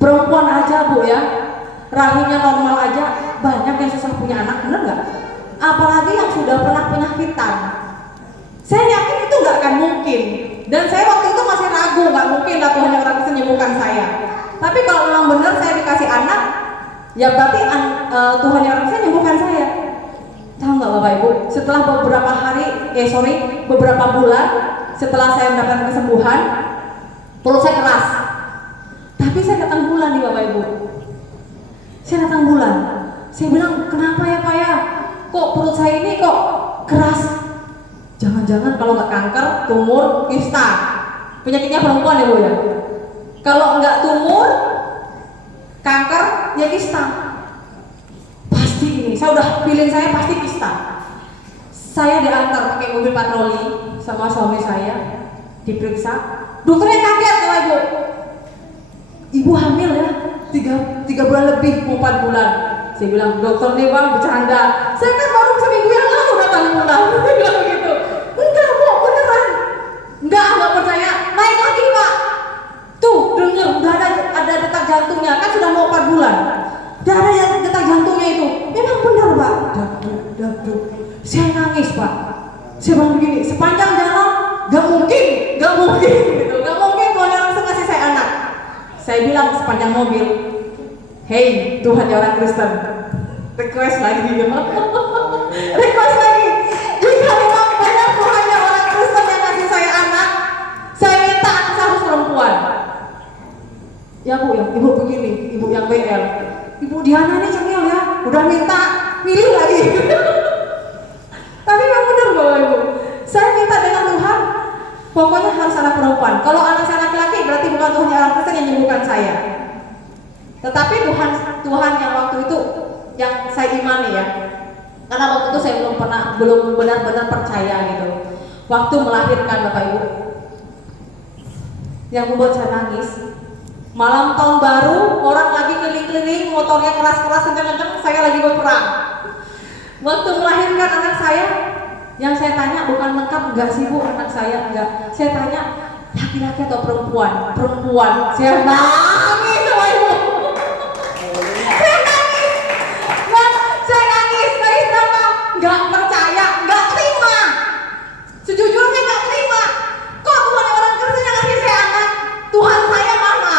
Perempuan aja Bu ya, rahimnya normal aja, banyak yang susah punya anak, bener nggak? Apalagi yang sudah pernah penyakitan. Saya yakin itu nggak akan mungkin. Dan saya waktu itu masih ragu, nggak mungkin lah Tuhan yang orang bisa menyembuhkan saya. Tapi kalau memang benar saya dikasih anak, ya berarti Tuhan yang orang bisa menyembuhkan saya. Tahu nggak Bapak Ibu? Setelah beberapa bulan setelah saya mendapatkan kesembuhan, perut saya keras. Tapi saya datang bulan nih Bapak Ibu. Saya datang bulan. Saya bilang, kenapa ya Pak ya? Kok perut saya ini kok keras? Jangan-jangan kalau nggak kanker, tumor, kista. Penyakitnya perempuan ya Bu ya. Kalau nggak tumor, kanker, ya kista. Pasti ini. Saya udah feeling saya pasti kista. Saya diantar pakai mobil patroli sama suami saya, diperiksa. Dokternya kaget Bapak Ibu. Ibu hamil ya, 3 bulan lebih, 4 bulan. Saya bilang, dokter nih Bang bercanda. Saya kan baru seminggu yang lalu datang bulan. Saya bilang begitu. Enggak Bu, beneran. Enggak percaya. Naik lagi Pak. Tuh, dengar, udah ada detak jantungnya. Kan sudah mau 4 bulan. Udah ada yang detak jantungnya itu. Memang benar Pak. Dap. Saya nangis Pak. Saya bilang begini, sepanjang jalan, gak mungkin gitu. Gak mungkin Tuhan yang langsung kasih saya anak. Saya bilang sepanjang mobil, hey Tuhan ya orang Kristen, request lagi. Request lagi. Jika memang benar Tuhan ya orang Kristen yang kasih saya anak, saya minta anak saya harus perempuan. Ya Bu, ya, Ibu begini, Ibu yang BL, Ibu Diana nih cengil ya, udah minta milih lagi. Tapi memang benar Bapak Ibu, saya minta dengan Tuhan, pokoknya harus anak perempuan. Kalau anak saya laki-laki berarti bukan Tuhan yang orang Kristen yang menyembuhkan saya. Tetapi Tuhan yang waktu itu yang saya imani ya. Karena waktu itu saya belum benar-benar percaya gitu. Waktu melahirkan Bapak Ibu, yang membuat saya nangis, malam tahun baru, orang lagi keliling-keliling, motornya keras-keras, kencang-kencang, saya lagi berperang. Waktu melahirkan anak saya, yang saya tanya bukan lengkap enggak sih Bu anak saya, enggak. Saya tanya laki-laki atau perempuan? Perempuan. Saya nangis sama Ibu. Saya nangis kenapa? Enggak percaya, enggak terima. Sejujurnya enggak terima. Kok Tuhan yang orang Kristen yang ngasih saya anak? Tuhan saya mana?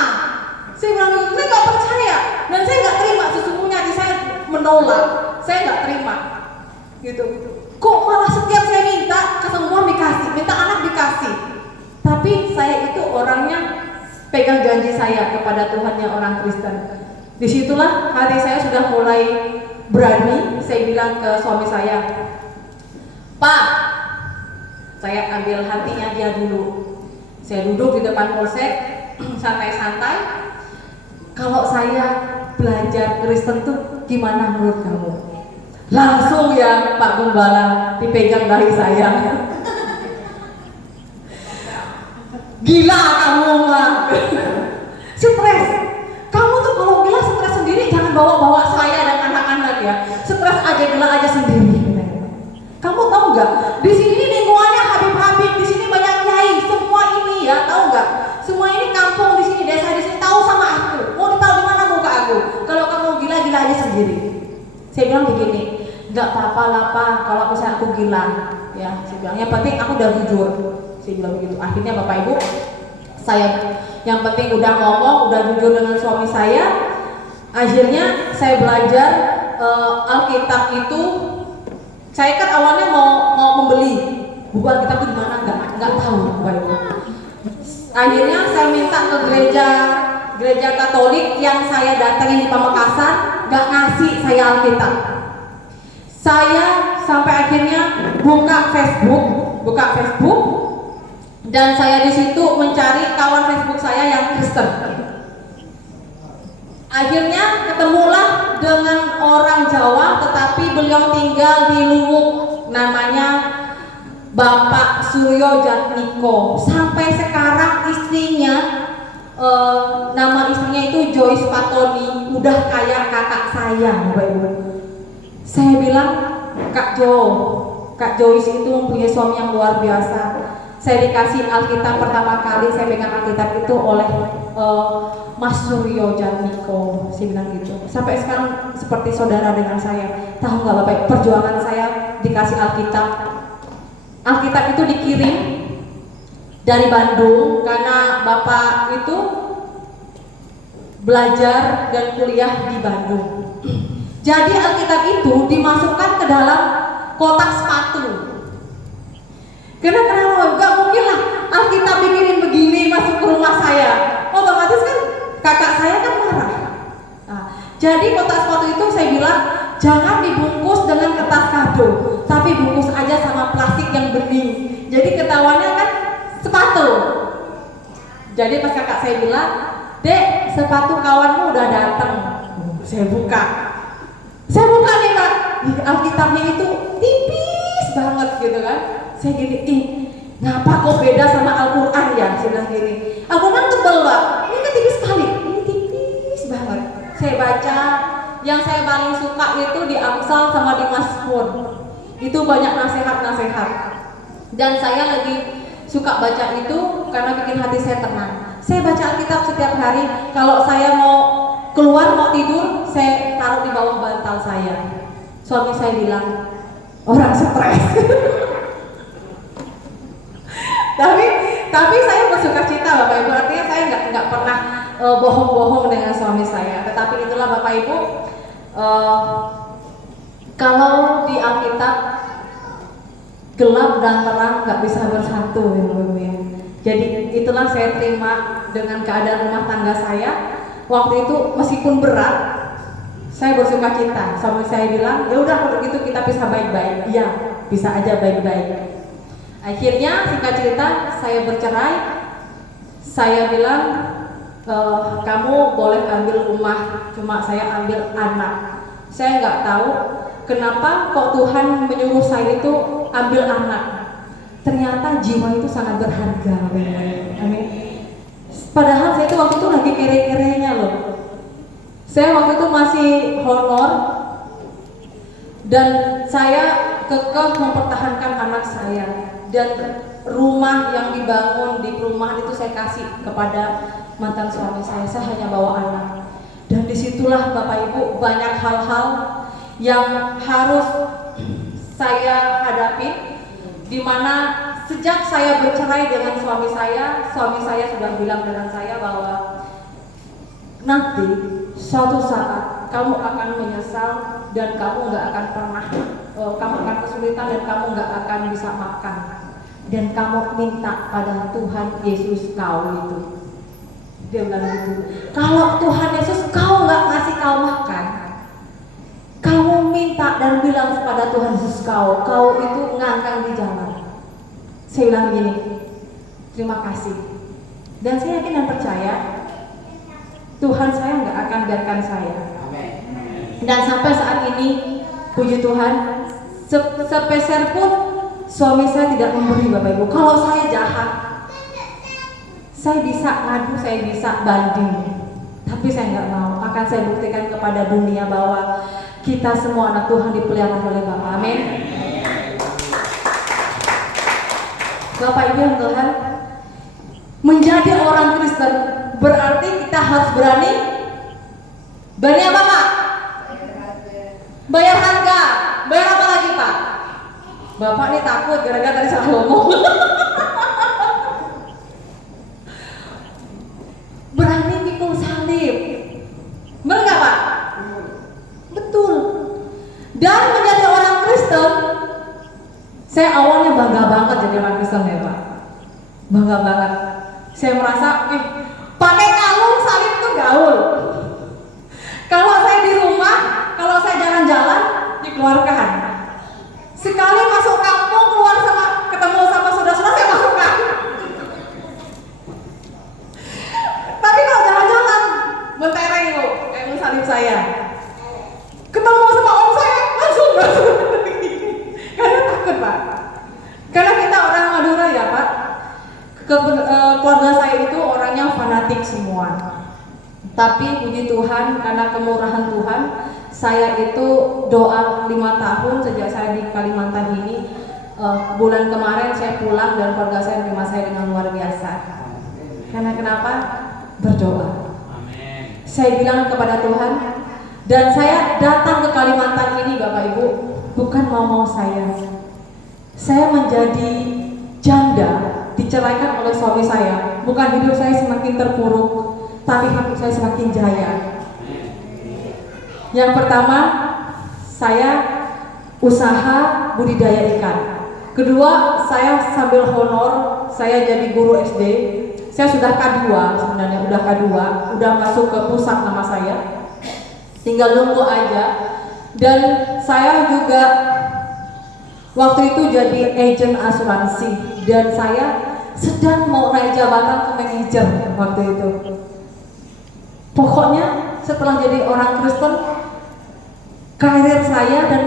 Saya bilang begitu, saya enggak percaya dan saya enggak terima. Sesungguhnya hati saya menolak. Saya enggak terima. Gitu. Kok malah setiap saya minta kesembuhan dikasih, minta anak dikasih. Tapi saya itu orangnya pegang janji saya kepada Tuhan yang orang Kristen. Disitulah hati saya sudah mulai berani. Saya bilang ke suami saya, Pak, saya ambil hatinya dia dulu. Saya duduk di depan polsek, santai-santai. Kalau saya belajar Kristen tuh gimana menurut kamu? Langsung ya Pak Gembala dipegang dahi saya. Gila kamu mah. Stres. Kamu tuh kalau gila stres sendiri jangan bawa-bawa saya dan anak-anak ya. Stres aja, gila aja sendiri. Kamu tahu nggak? Di sini lingkungannya Habib-Habib, di sini banyak kiai, semua ini ya, tahu nggak? Semua ini kampung di sini, desa di sini tahu sama aku. Mau ditaruh di mana muka aku? Kalau kamu gila-gila aja sendiri. Saya bilang begini, nggak apa-apa lah Pak, kalau misalnya aku gila, ya. Saya bilang yang penting aku udah jujur. Saya bilang begitu. Akhirnya Bapak Ibu, saya yang penting udah ngomong, udah jujur dengan suami saya. Akhirnya saya belajar Alkitab itu. Saya kan awalnya mau membeli buku Alkitab itu di mana nggak tahu Bapak Ibu. Akhirnya saya minta ke gereja Katolik yang saya datangin di Pamekasan, nggak ngasih saya Alkitab. Saya sampai akhirnya buka Facebook dan saya di situ mencari kawan Facebook saya yang Kristen. Akhirnya ketemulah dengan orang Jawa, tetapi beliau tinggal di Luwuk, namanya Bapak Suryo Jatmiko. Sampai sekarang istrinya, nama istrinya itu Joyce Patoni, udah kayak kakak saya, Bapak Ibu. Saya bilang, Kak Joyce itu mempunyai suami yang luar biasa. Saya dikasih Alkitab pertama kali, saya pegang Alkitab itu oleh Mas Suryo Jatmiko. Saya bilang gitu. Sampai sekarang seperti saudara dengan saya. Tahu nggak Bapak, perjuangan saya dikasih Alkitab. Alkitab itu dikirim dari Bandung karena Bapak itu belajar dan kuliah di Bandung. Jadi Alkitab itu dimasukkan ke dalam kotak sepatu. Karena kenapa? Gak mungkin lah Alkitab dikirim begini masuk ke rumah saya. Otomatis kan kakak saya kan marah. Nah, jadi kotak sepatu itu saya bilang jangan dibungkus dengan kertas kado, tapi bungkus aja sama plastik yang bening. Jadi ketahuannya kan sepatu. Jadi pas kakak saya bilang, Dek, sepatu kawanmu udah datang. Saya buka nih Pak, Alkitabnya itu tipis banget gitu kan. Saya gini, ngapa kok beda sama Al-Quran ya? Saya bilang gini, Al-Quran tebel Pak, ini kan tipis sekali, ini tipis banget. Saya baca, yang saya paling suka itu di Amsal sama di Mazmur. Itu banyak nasihat-nasihat. Dan saya lagi suka baca itu karena bikin hati saya tenang. Saya baca Alkitab setiap hari, kalau saya mau keluar, mau tidur, saya taruh di bawah bantal saya. Suami saya bilang, orang stres. tapi saya bersuka cita Bapak Ibu, artinya saya nggak pernah bohong-bohong dengan suami saya. Tetapi itulah Bapak Ibu, kalau di Alkitab gelap dan terang nggak bisa bersatu ya Bapak Ibu ya. Jadi itulah saya terima dengan keadaan rumah tangga saya. Waktu itu meskipun berat, saya bersuka cita. Suami saya bilang, ya udah kalau gitu kita bisa baik-baik. Iya, bisa aja baik-baik. Akhirnya singkat cerita saya bercerai. Saya bilang kamu boleh ambil rumah, cuma saya ambil anak. Saya nggak tahu kenapa kok Tuhan menyuruh saya itu ambil anak. Ternyata jiwa itu sangat berharga. Amin. Padahal saya itu waktu itu lagi kere-kerenya loh. Saya waktu itu masih honor dan saya kekeh mempertahankan anak saya. Dan rumah yang dibangun di perumahan itu saya kasih kepada mantan suami saya. Saya hanya bawa anak. Dan disitulah Bapak Ibu banyak hal-hal yang harus saya hadapi, dimana sejak saya bercerai dengan suami saya sudah bilang dengan saya bahwa nanti suatu saat kamu akan menyesal dan kamu nggak akan pernah, kamu akan kesulitan dan kamu nggak akan bisa makan. Dan kamu minta pada Tuhan Yesus kau itu. Dia bilang gitu. Kalau Tuhan Yesus kau nggak ngasih kau makan, kamu minta dan bilang kepada Tuhan Yesus kau itu ngangkang di jalan. Saya bilang gini, terima kasih. Dan saya yakin dan percaya Tuhan saya nggak akan biarkan saya. Dan sampai saat ini, puji Tuhan, sepeser pun suami saya tidak memberi, Bapak Ibu. Kalau saya jahat, saya bisa ngadu, saya bisa banding, tapi saya nggak mau. Akan saya buktikan kepada dunia bahwa kita semua anak Tuhan dipelihara oleh Bapa. Amin. Bapak Ibu yang Tuhan, menjadi orang Kristen berarti kita harus berani apa Pak? Bayar harga. Bayar apa lagi Pak? Bapak ini takut gara-gara tadi salah ngomong. Berani pikul salib. Benar nggak Pak? Betul. Dan menjadi orang Kristen, saya awalnya bangga banget jadi orang Kristen ya Pak. Bangga banget. Saya merasa, pakai kalung salib itu gaul. Kalau saya di rumah, kalau saya jalan-jalan, dikeluarkan. Sekali masuk kampung, keluar ketemu sama saudara-saudara, saya masukkan. Tapi kalau jalan-jalan, mentereng loh, kayak salib saya. Ketemu sama om saya, langsung masuk. Karena takut Pak. Karena kita orang Madura ya Pak. Keluarga saya itu orangnya fanatik semua. Tapi puji Tuhan, karena kemurahan Tuhan, saya itu doa 5 tahun sejak saya di Kalimantan ini. Bulan kemarin saya pulang dan keluarga saya menerima saya dengan luar biasa. Karena kenapa? Berdoa. Amin. Saya bilang kepada Tuhan, dan saya datang ke Kalimantan ini Bapak Ibu bukan mau saya. Saya menjadi janda, diceraikan oleh suami saya. Bukan hidup saya semakin terpuruk, tapi hidup saya semakin jaya. Yang pertama, saya usaha budidaya ikan. Kedua, saya sambil honor, saya jadi guru SD. Saya sudah K2 sebenarnya, udah K2, udah masuk ke pusat nama saya. Tinggal nunggu aja. Dan saya juga waktu itu jadi agen asuransi, dan saya sedang mau naik jabatan ke manajer waktu itu. Pokoknya setelah jadi orang Kristen, karir saya dan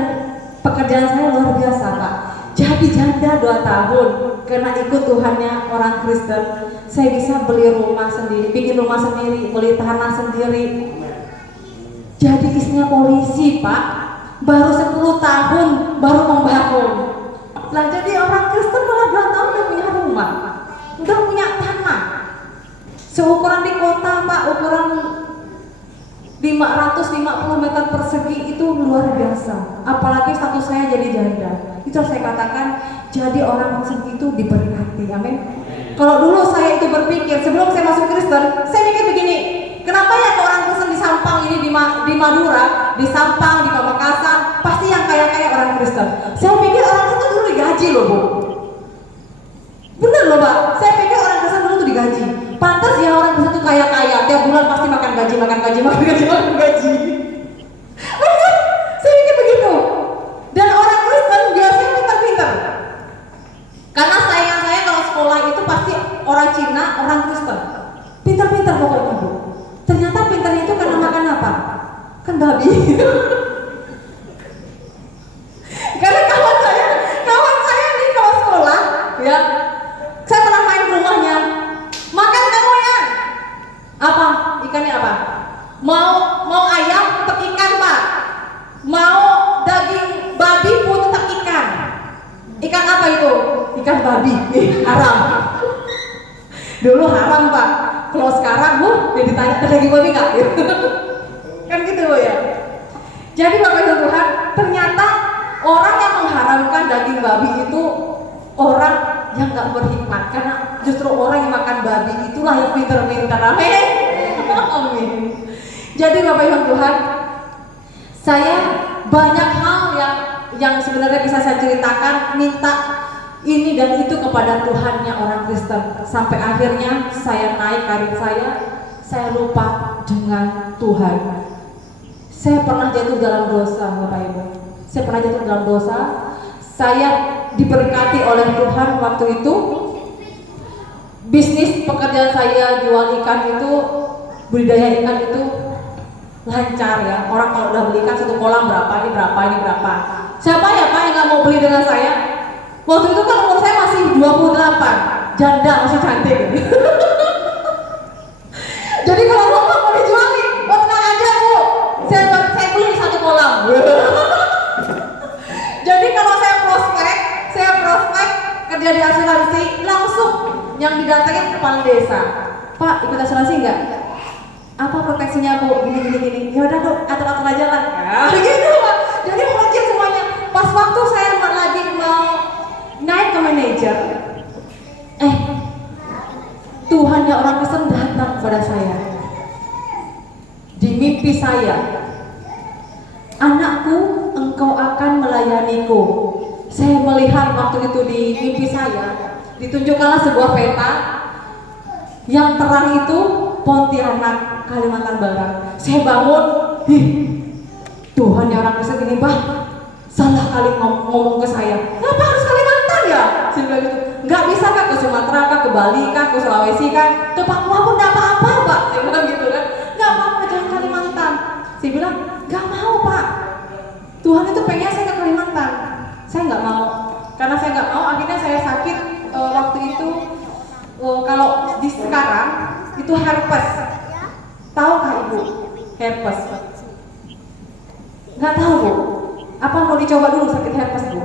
pekerjaan saya luar biasa Pak. Jadi janda 2 tahun karena ikut Tuhannya orang Kristen, saya bisa beli rumah sendiri, bikin rumah sendiri, beli tanah sendiri. Jadi istrinya polisi Pak, baru 10 tahun baru membangun. Nah jadi orang Kristen malah 2 tahun udah punya rumah, udah punya tanah. Seukuran di kota Pak, ukuran 550 meter persegi itu luar biasa. Apalagi status saya jadi janda. Itu saya katakan, jadi orang Kristen itu diberkati. Amin. Kalau dulu saya itu berpikir, sebelum saya masuk Kristen, saya mikir begini, kenapa ya orang Kristen di Sampang ini, di Madura, di Sampang, di Pamekasan, pasti yang kaya-kaya orang Kristen. Saya pikir orang Kristen dulu digaji loh Bu. Bener loh Pak, saya pikir orang Kristen dulu tuh digaji. Pantas ya orang Kristen tuh kaya-kaya, tiap bulan pasti makan gaji. Bener, saya pikir begitu. Dan orang Kristen biasanya pintar-pintar. Karena saingan saya kalau sekolah itu pasti orang Cina, orang Kristen. Pintar-pintar pokoknya Bu. Ternyata pintar itu karena makan apa? Kan babi. Karena kawan saya nih kalau sekolah, ya, saya pernah main ke rumahnya. Makan kamu ya? Apa? Ikannya apa? Mau ayam tetap ikan Pak. Mau daging babi pun tetap ikan. Ikan apa itu? Ikan babi. Haram. Dulu haram Pak. Kalau sekarang ya ditanya daging babi nggak? Kan gitu ya. Jadi Bapak Ibu Tuhan, ternyata orang yang mengharamkan daging babi itu orang yang nggak berhikmat, karena justru orang yang makan babi itulah yang pintar-pintar. Amin. Amin. Jadi Bapak Ibu Tuhan, saya banyak hal yang sebenarnya bisa saya ceritakan, minta ini dan itu kepada Tuhannya orang Kristen, sampai akhirnya saya naik karir saya lupa dengan Tuhan. Saya pernah jatuh dalam dosa Bapak Ibu. Saya pernah jatuh dalam dosa. Saya diberkati oleh Tuhan waktu itu bisnis pekerjaan saya jual ikan itu, budidaya ikan itu lancar ya. Orang kalau udah beli ikan satu kolam berapa, ini berapa, ini berapa. Siapa ya Pak yang nggak mau beli dengan saya? Waktu itu kan umur saya masih 28, janda masih cantik. Jadi kalau rumah mau dijual nih, oh tenang aja Bu, saya beli satu kolam. Jadi kalau saya prospek kerja di asuransi, langsung yang didatengin kepala desa. Pak, ikut asuransi enggak? Apa proteksinya Bu? Gini. Ya udah dong, atur aja lah. Ya, gitu Pak. Jadi mengecil semuanya. Pas waktu saya lagi mau naik ke manajer, Tuhan yang orang Kristen datang kepada saya di mimpi saya. Anakku, engkau akan melayaniku. Saya melihat waktu itu di mimpi saya, ditunjukkanlah sebuah peta yang terang itu Pontianak, Kalimantan Barat. Saya bangun, Tuhan yang orang Kristen ini Bah, salah kali ngomong ke saya. Kenapa harus Kalimantan ya? Saya bilang gitu. Nggak bisa kah ke Sumatera kah, ke Bali kah, ke Sulawesi kah, ke Papua pun nggak apa-apa Pak. Saya bilang gitu kan. Nggak apa-apa, jangan Kalimantan. Saya bilang nggak mau Pak. Tuhan itu pengen saya ke Kalimantan. Saya nggak mau. Karena saya nggak mau, akhirnya saya sakit waktu itu. Kalau di sekarang itu herpes. Tahukah Ibu herpes? Nggak tahu Bu. Apa mau dicoba dulu sakit herpes Bu?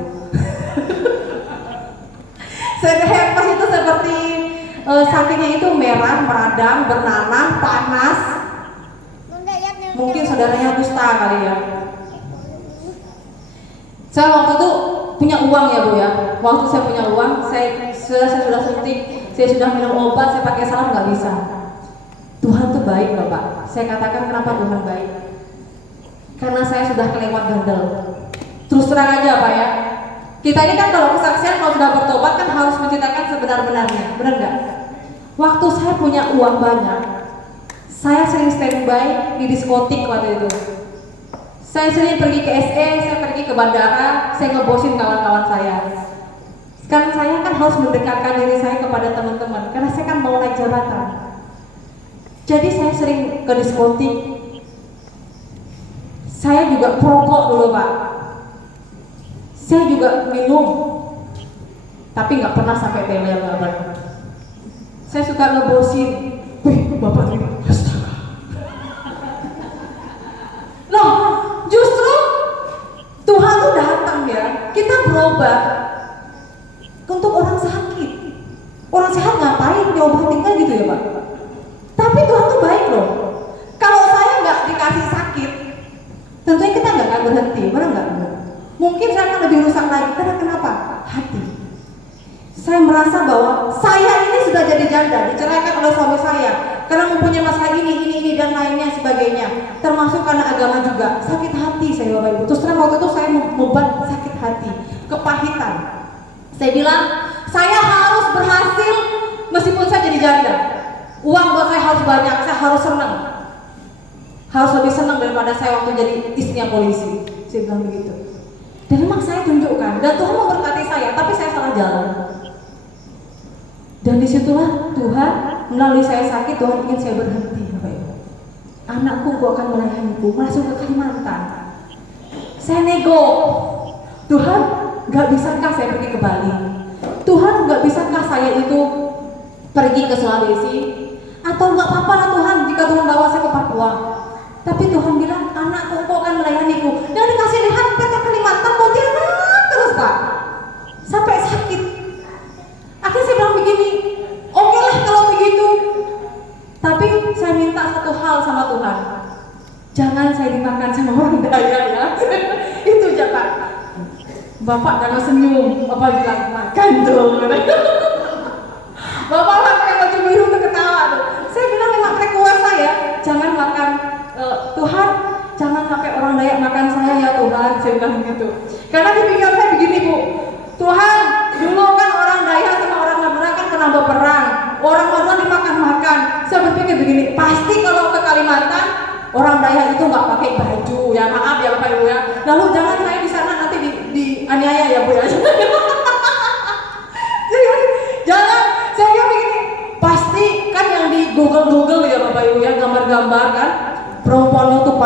Sakit herpes itu seperti sakitnya itu merah, meradang, bernanah, panas. Mungkin saudaranya dusta kali ya. Saya waktu itu punya uang ya Bu ya. Waktu saya punya uang, saya sudah suntik, saya sudah minum obat, saya pakai salep nggak bisa. Tuhan tuh baik loh Pak. Saya katakan kenapa Tuhan baik? Karena saya sudah kelewat bandel. Terus terang aja Pak ya. Kita ini kan kalau kesaksian kalau sudah bertobat kan harus menceritakan sebenar-benarnya, benar nggak? Waktu saya punya uang banyak, saya sering standby di diskotik waktu itu. Saya sering pergi ke SE, saya pergi ke bandara, saya ngebosin kawan-kawan saya. Sekarang saya kan harus mendekatkan diri saya kepada teman-teman, karena saya kan mau naik jabatan. Jadi saya sering ke diskotik. Saya juga perokok dulu Pak. Saya juga minum, tapi nggak pernah sampai tele abang. Saya suka ngebosin. Wih, Bapak ini astaga. Loh, justru Tuhan tuh datang ya. Kita berobat untuk orang sakit. Orang sehat ngapain diobatin kan gitu ya Pak? Tapi Tuhan tuh baik loh. Kalau saya nggak dikasih sakit, tentunya kita nggak akan berhenti, benar nggak? Mungkin saya akan lebih rusak lagi. Karena kenapa? Hati. Saya merasa bahwa saya ini sudah jadi janda, diceraikan oleh suami saya karena mempunyai masalah ini dan lainnya sebagainya. Termasuk karena agama juga. Sakit hati saya Bapak Ibu. Terus terang waktu itu saya beban sakit hati, kepahitan. Saya bilang saya harus berhasil meskipun saya jadi janda. Uang buat saya harus banyak, saya harus senang. Harus lebih senang daripada saya waktu jadi istrinya polisi. Saya bilang begitu. Dan memang saya tunjukkan, dan Tuhan memberkati saya, tapi saya salah jalan. Dan disitulah Tuhan melalui saya sakit, Tuhan ingin saya berhenti, Bapak Ibu. Anakku, Engkau akan melayaniku, masuk ke Kalimantan. Saya nego, Tuhan, nggak bisakah saya pergi ke Bali? Tuhan, nggak bisakah saya itu pergi ke Sulawesi? Atau nggak apa-apa lah Tuhan, jika Tuhan bawa saya ke Papua. Tapi Tuhan bilang, anakku, Engkau akan melayaniku. Yang dikasih lihat peta Kalimantan, Pontianak terus Pak, sampai sakit. Akhirnya saya bilang begini, oke lah kalau begitu. Tapi saya minta satu hal sama Tuhan, jangan saya dimakan sama orang daya ya. Itu aja Pak. Bapak jangan senyum, Bapak bilang makan dong. Bapak lah pakai baju biru tuh ketawa tuh. Saya bilang memang request saya, jangan makan. Tuhan, jangan sampai orang Dayak makan saya ya Tuhan. Saya bilang begitu. Karena di pikiran saya begini Bu, Tuhan, dulu kan orang Dayak sama orang Madura kan pernah berperang. Orang Madura dimakan-makan. Saya berpikir begini, pasti kalau ke Kalimantan orang Dayak itu nggak pakai baju. Ya maaf ya Bapak Ibu ya. Lalu jangan saya di sana nanti di aniaya ya Bu ya. Jangan, saya bilang begini,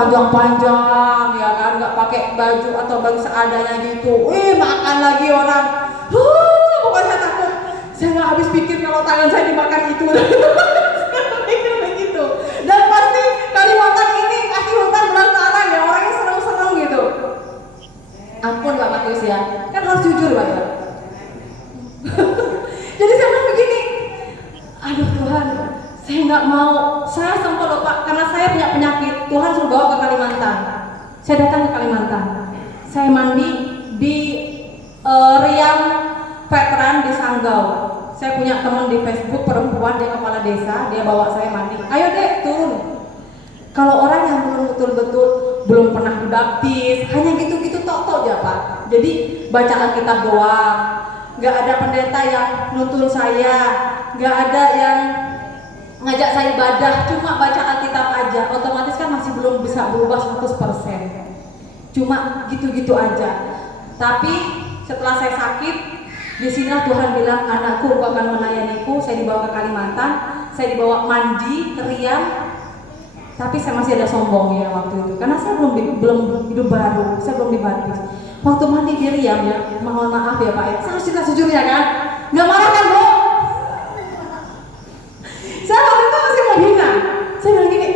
panjang-panjang ya kan, nggak pakai baju atau baju seadanya gitu. Makan lagi orang. Pokoknya saya takut. Saya nggak habis pikir kalau tangan saya dimakan itu. Saya pikir begitu. Dan pasti Kalimantan ini kasih hutan belantara ya, orangnya seneng-seneng gitu. Ampun Pak Matius ya, kan harus jujur Pak ya. Jadi saya bilang begini, aduh Tuhan, saya nggak mau, saya sempat loh Pak, karena saya punya penyakit, Tuhan suruh bawa ke Kalimantan. Saya datang ke Kalimantan, saya mandi di Riam Veteran di Sanggau. Saya punya teman di Facebook perempuan, dia kepala desa, dia bawa saya mandi. Ayo dek turun. Kalau orang yang belum betul-betul belum pernah dibaptis, hanya gitu-gitu tok-tok aja Pak. Jadi baca Alkitab doang, nggak ada pendeta yang nuntun saya, nggak ada yang ngajak saya ibadah, cuma baca Alkitab aja. Otomatis kan masih belum bisa berubah 100%. Cuma gitu-gitu aja. Tapi setelah saya sakit, di sini Tuhan bilang, anakku, engkau akan melayaniku. Saya dibawa ke Kalimantan, saya dibawa mandi ke Riam. Tapi saya masih ada sombong ya waktu itu, karena saya belum hidup baru, saya belum dibaptis. Waktu mandi di Riam ya, mohon maaf ya Pak ya, saya harus cerita sejujurnya kan, nggak marah kan Bu? Saya waktu itu masih menghina. Saya bilang gini,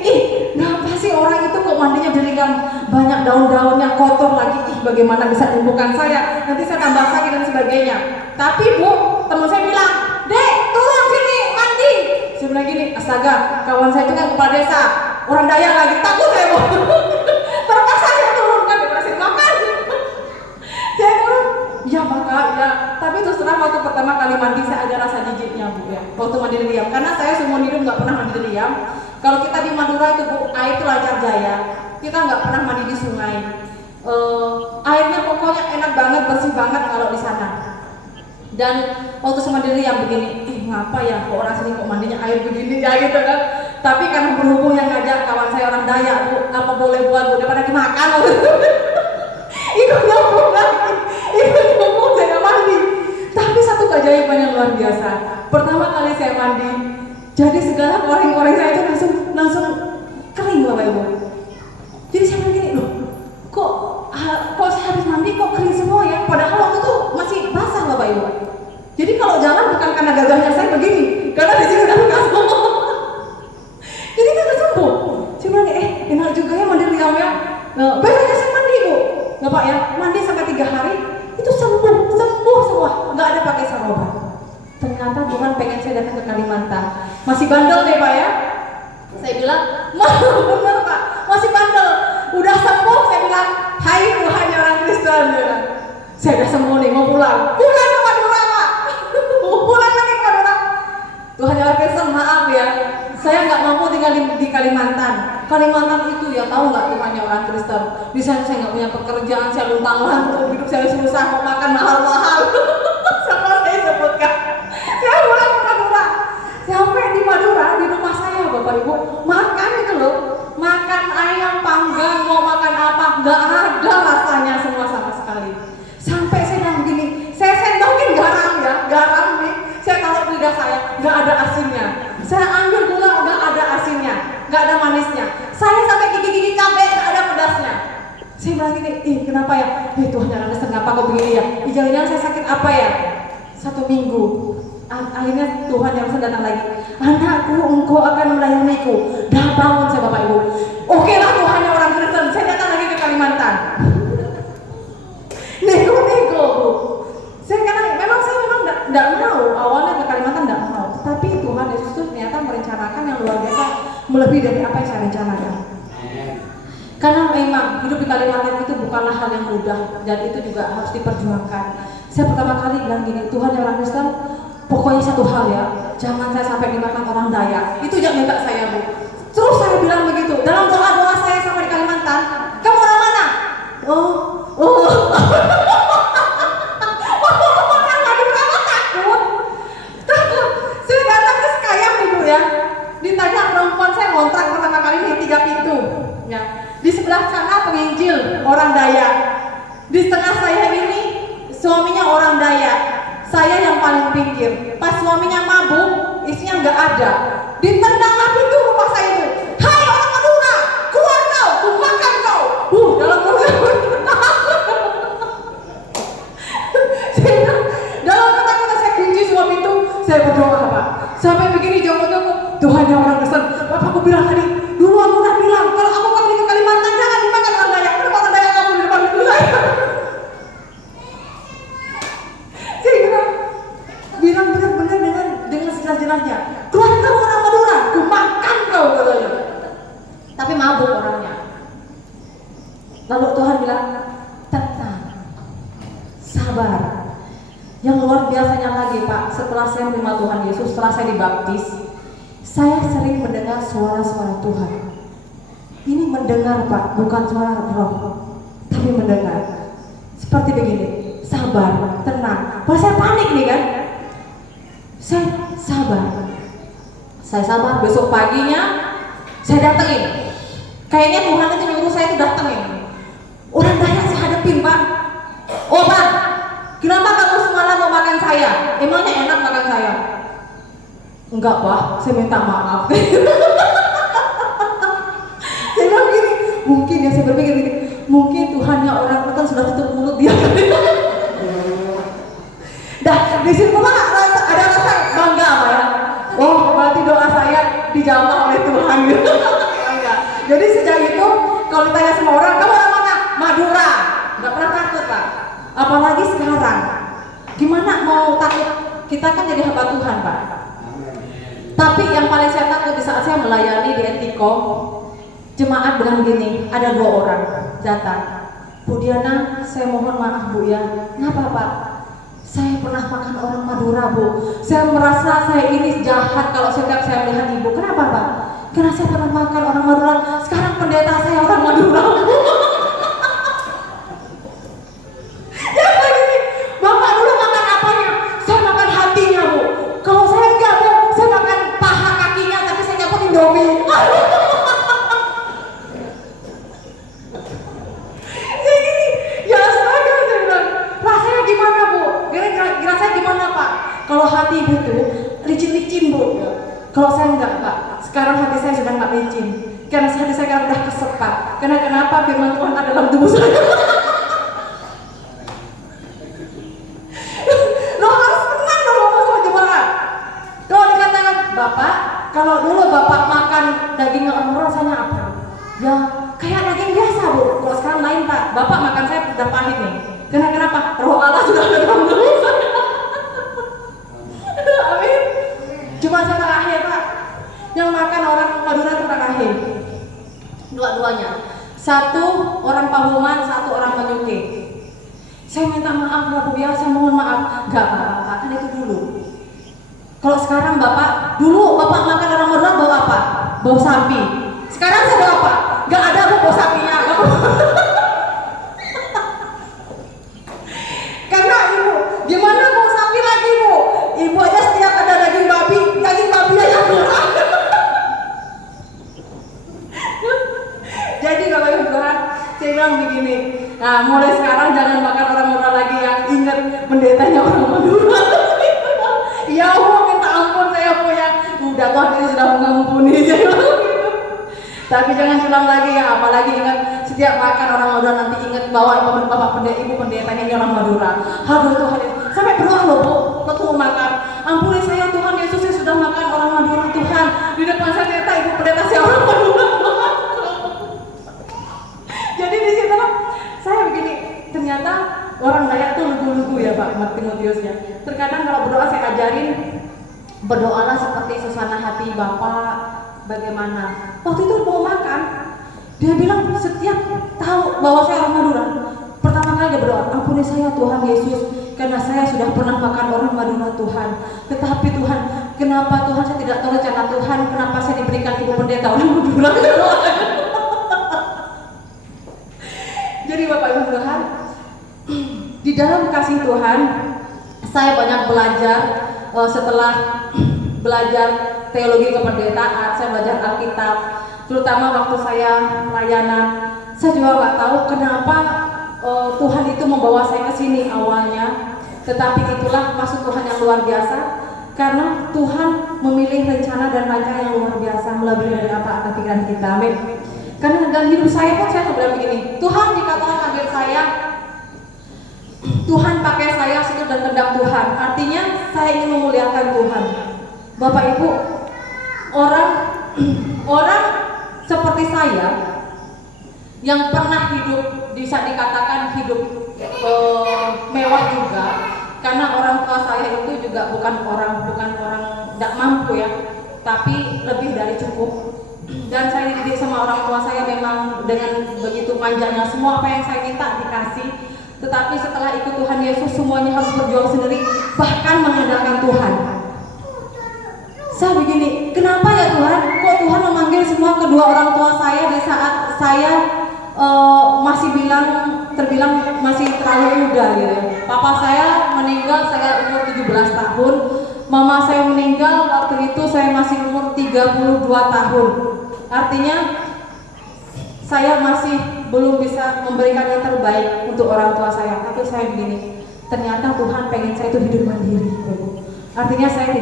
kenapa sih orang itu kok mandinya di Riam, banyak daun-daunnya, kotor lagi, bagaimana bisa menyembuhkan saya, nanti saya tambah sakit dan sebagainya. Tapi Bu, teman saya bilang, dek turun sini mandi. Saya bilang gini, astaga, kawan saya itu kan kepala desa, orang Dayak lagi, takut saya Bu. Terpaksa saya turun kan, dikasih makan. Saya turun, ya Pak, ya. Tapi terus terang waktu pertama kali mandi saya ada rasa jijiknya Bu ya, waktu mandi di Riam, karena saya seumur hidup nggak pernah mandi di Riam. Kalau kita di Madura itu Bu, air itu lancar jaya, kita nggak pernah mandi di sungai. Airnya pokoknya enak banget, bersih banget kalau di sana. Dan waktu sama diri yang begini, ngapa ya kok orang sini kok mandinya air begini ya gitu kan. Tapi karena berhubung yang ngajak kawan saya orang Dayak Bu, apa boleh buat Bu, daripada dimakan waktu itu. Ikut nyambung lagi, ikut nyambung saya nggak mandi. Tapi satu keajaiban yang luar biasa, pertama kali saya mandi, jadi segala koreng-koreng saya itu langsung kering Bapak Ibu. Jadi saya bilang gini, loh kok saya habis mandi kok kering semua ya, padahal waktu itu masih basah Bapak Ibu. Jadi kalau jalan bukan karena gagahnya saya begini, karena di sini udah bekas semua. Jadi kita sembuh. Saya bilang enak juga ya mandi Riam ya. Besoknya saya mandi Bu, nggak Pak ya, mandi sampai 3 hari itu sembuh semua, nggak ada pakai sarobat. Ternyata Tuhan pengen saya datang ke Kalimantan. Masih bandel nih Pak ya. Saya bilang, bener Pak, masih bandel. Udah sembuh, saya bilang, hai Tuhan ya orang Kristen. Saya udah sembuh nih, mau pulang. Pulang ke Madura Pak. Pulang lagi ke Madura. Tuhan ya orang Kristen, maaf ya, saya nggak mampu tinggal di Kalimantan. Kalimantan itu ya tahu nggak Tuhan ya orang Kristen. Di sana saya nggak punya pekerjaan, saya luntang-lantung, hidup saya susah, mau makan mahal-mahal. Sama saya sebutkan. Saya pulang ke Madura. Sampai di Madura, di rumah saya Bapak Ibu, makan itu loh, makan ayam panggang, mau makan apa, nggak ada rasanya semua sama sekali. Sampai saya bilang begini, saya sendokin garam nih, saya taruh di lidah saya, nggak ada asinnya. Saya ambil gula, nggak ada asinnya, nggak ada manisnya. Saya sampai gigi-gigi cabai, nggak ada pedasnya. Saya bilang gini, kenapa ya? Tuhan jangan kenapa kok begini ya? Jangan-jangan saya sakit apa ya? 1 minggu. Akhirnya Tuhan yang datang lagi, anakku, engkau akan melayaniku. Dah bangun saya Bapak Ibu. Oke lah Tuhan yang orang Kristen, saya datang lagi ke Kalimantan. Nego Bu. Saya memang tidak mau awalnya ke Kalimantan, tidak mau. Tapi Tuhan Yesus itu ternyata merencanakan yang luar biasa, melebihi dari apa yang saya rencanakan. Karena memang hidup di Kalimantan itu bukanlah hal yang mudah, dan itu juga harus diperjuangkan. Saya pertama kali bilang gini, Tuhan yang orang Kristen, pokoknya satu hal ya, jangan saya sampai dimakan orang Dayak. Itu yang minta saya Bu. Terus saya bilang begitu, dalam doa-doa saya sampai di Kalimantan, kamu orang mana? Takut. Saya datang ke Sekayam nih Bu ya. Ditanya perempuan saya ngontrak pertama kali nih 3 pintu. Ya. Di sebelah sana penginjil orang Dayak. Di tengah saya ini suaminya orang Dayak. Saya yang paling pinggir. Pas suaminya mabuk, istrinya nggak ada. Ditendanglah pintu rumah saya itu. Hai orang Madura, keluar kau, ku makan Tuhan bilang, tenang, sabar. Yang luar biasanya lagi Pak, setelah saya menerima Tuhan Yesus, setelah saya dibaptis, saya sering mendengar suara-suara Tuhan. Ini mendengar Pak, bukan suara roh, tapi mendengar. Seperti begini, sabar, tenang. Pas saya panik nih kan, saya sabar. Saya sabar, besok paginya saya datengin. Kayaknya Tuhan itu nyuruh saya itu datengin. Orang banyak saya hadapin Pak. Oh Pak, kenapa kamu semalam mau makan saya? Emangnya enak makan saya? Enggak Pak, saya minta maaf. Saya bilang gini, mungkin ya saya berpikir gini, mungkin Tuhannya orang kan sudah tutup mulut dia. Dah, di situ Pak ada rasa bangga Pak ya. Oh, berarti doa saya dijawab oleh Tuhan. Jadi sejak itu kalau ditanya sama orang, kamu orang mana? Madura. Nggak pernah takut Pak. Apalagi sekarang. Gimana mau takut? Kita kan jadi hamba Tuhan Pak. Tapi yang paling saya takut di saat saya melayani di Etikom, jemaat bilang gini, ada 2 orang datang. Bu Diana, saya mohon maaf Bu ya. Kenapa Pak? Saya pernah makan orang Madura Bu. Saya merasa saya ini jahat kalau setiap saya melihat Ibu. Kenapa Pak? Karena saya pernah makan orang Madura. Sekarang pendeta saya orang Madura Bu. Ya begini, Bapak dulu makan apanya? Saya makan hatinya Bu. Kalau saya enggak Bu, saya makan paha kakinya, tapi saya nyaput Indomie. Saya gini, ya astaga, saya bilang, rasanya gimana Bu? Kira saya gimana Pak? Kalau hati Ibu tuh licin-licin Bu. Kalau saya enggak Pak, sekarang hati saya sudah enggak licin. Karena hati saya sudah kesepak. Karena kenapa? Firman Tuhan ada dalam tubuh saya. Lo harus tenang dong ngomong sama jemaat. Kalau dikatakan Bapak, kalau dulu Bapak makan daging orang rasanya apa? Ya kayak daging biasa Bu. Kalau sekarang lain Pak, Bapak makan saya sudah pahit nih. Karena kenapa? Roh Allah sudah ada dalam tubuh saya. Amin. Cuma saya terakhir Pak, yang makan orang Madura itu terakhir. Dua-duanya, satu orang Pabuman, satu orang Manyuke. Saya minta maaf Bu ya, saya mohon maaf. Enggak Pak, kan itu dulu. Kalau sekarang Bapak, dulu Bapak makan orang Madura bau apa? Bau sapi. Sekarang saya bau apa? Enggak ada Bu bau sapinya. Karena Ibu, gimana bau sapi lagi Bu? Ibu aja setiap ada daging babi aja kurang. Jadi Bapak Ibu Tuhan, saya bilang begini, nah mulai sekarang jangan makan orang Madura lagi ya, ingat pendetanya orang Madura. Ya Bu, minta ampun saya Bu ya, udah Tuhan itu sudah mengampuni saya. Tapi jangan ulang lagi ya, apalagi ingat setiap makan orang Madura nanti ingat bawa Bapak pendeta, Ibu pendetanya ini orang Madura. Aduh Tuhan, sampai berdoa loh Bu, waktu mau makan, ampuni saya Tuhan Yesus, saya sudah makan orang Madura Tuhan. Di depan saya ternyata Ibu pendeta saya orang Madura. Jadi di situ saya begini, ternyata orang Dayak tuh lugu-lugu ya Pak Timotius ya. Terkadang kalau berdoa saya ajarin, berdoalah seperti suasana hati Bapak bagaimana. Waktu itu mau makan, dia bilang setiap tahu bahwa saya orang Madura, pertama kali dia berdoa, ampuni saya Tuhan Yesus, karena saya sudah pernah makan orang Madura Tuhan. Tetapi Tuhan, kenapa Tuhan saya tidak tahu rencana Tuhan, kenapa saya diberikan Ibu pendeta orang Madura? Jadi Bapak Ibu Tuhan, di dalam kasih Tuhan, saya banyak belajar setelah belajar teologi kependetaan, saya belajar Alkitab, terutama waktu saya pelayanan. Saya juga nggak tahu kenapa Tuhan itu membawa saya ke sini awalnya, tetapi itulah maksud Tuhan yang luar biasa, karena Tuhan memilih rencana dan rencana yang luar biasa melebihi dari apa pikiran kita. Amin. Karena dalam hidup saya pun saya bilang begini, Tuhan jika Tuhan panggil saya, Tuhan pakai saya sudut dan kehendak Tuhan, artinya saya ingin memuliakan Tuhan. Bapak Ibu, orang seperti saya yang pernah hidup bisa dikatakan hidup mewah juga, karena orang tua saya itu juga bukan orang tidak mampu ya, tapi lebih dari cukup. dan saya dididik sama orang tua saya memang dengan begitu manjanya, semua apa yang saya minta dikasih. Tetapi setelah ikut Tuhan Yesus semuanya harus berjuang sendiri, bahkan mengandalkan Tuhan. Saya begini, kenapa ya Tuhan? Kok Tuhan memanggil semua kedua orang tua saya di saat saya masih terbilang masih terlalu muda gitu. Papa saya meninggal saya umur 17 tahun. Mama saya meninggal waktu itu saya masih umur 32 tahun. Artinya saya masih belum bisa memberikan yang terbaik untuk orang tua saya. Tapi saya begini, ternyata Tuhan pengen saya itu hidup mandiri. Artinya saya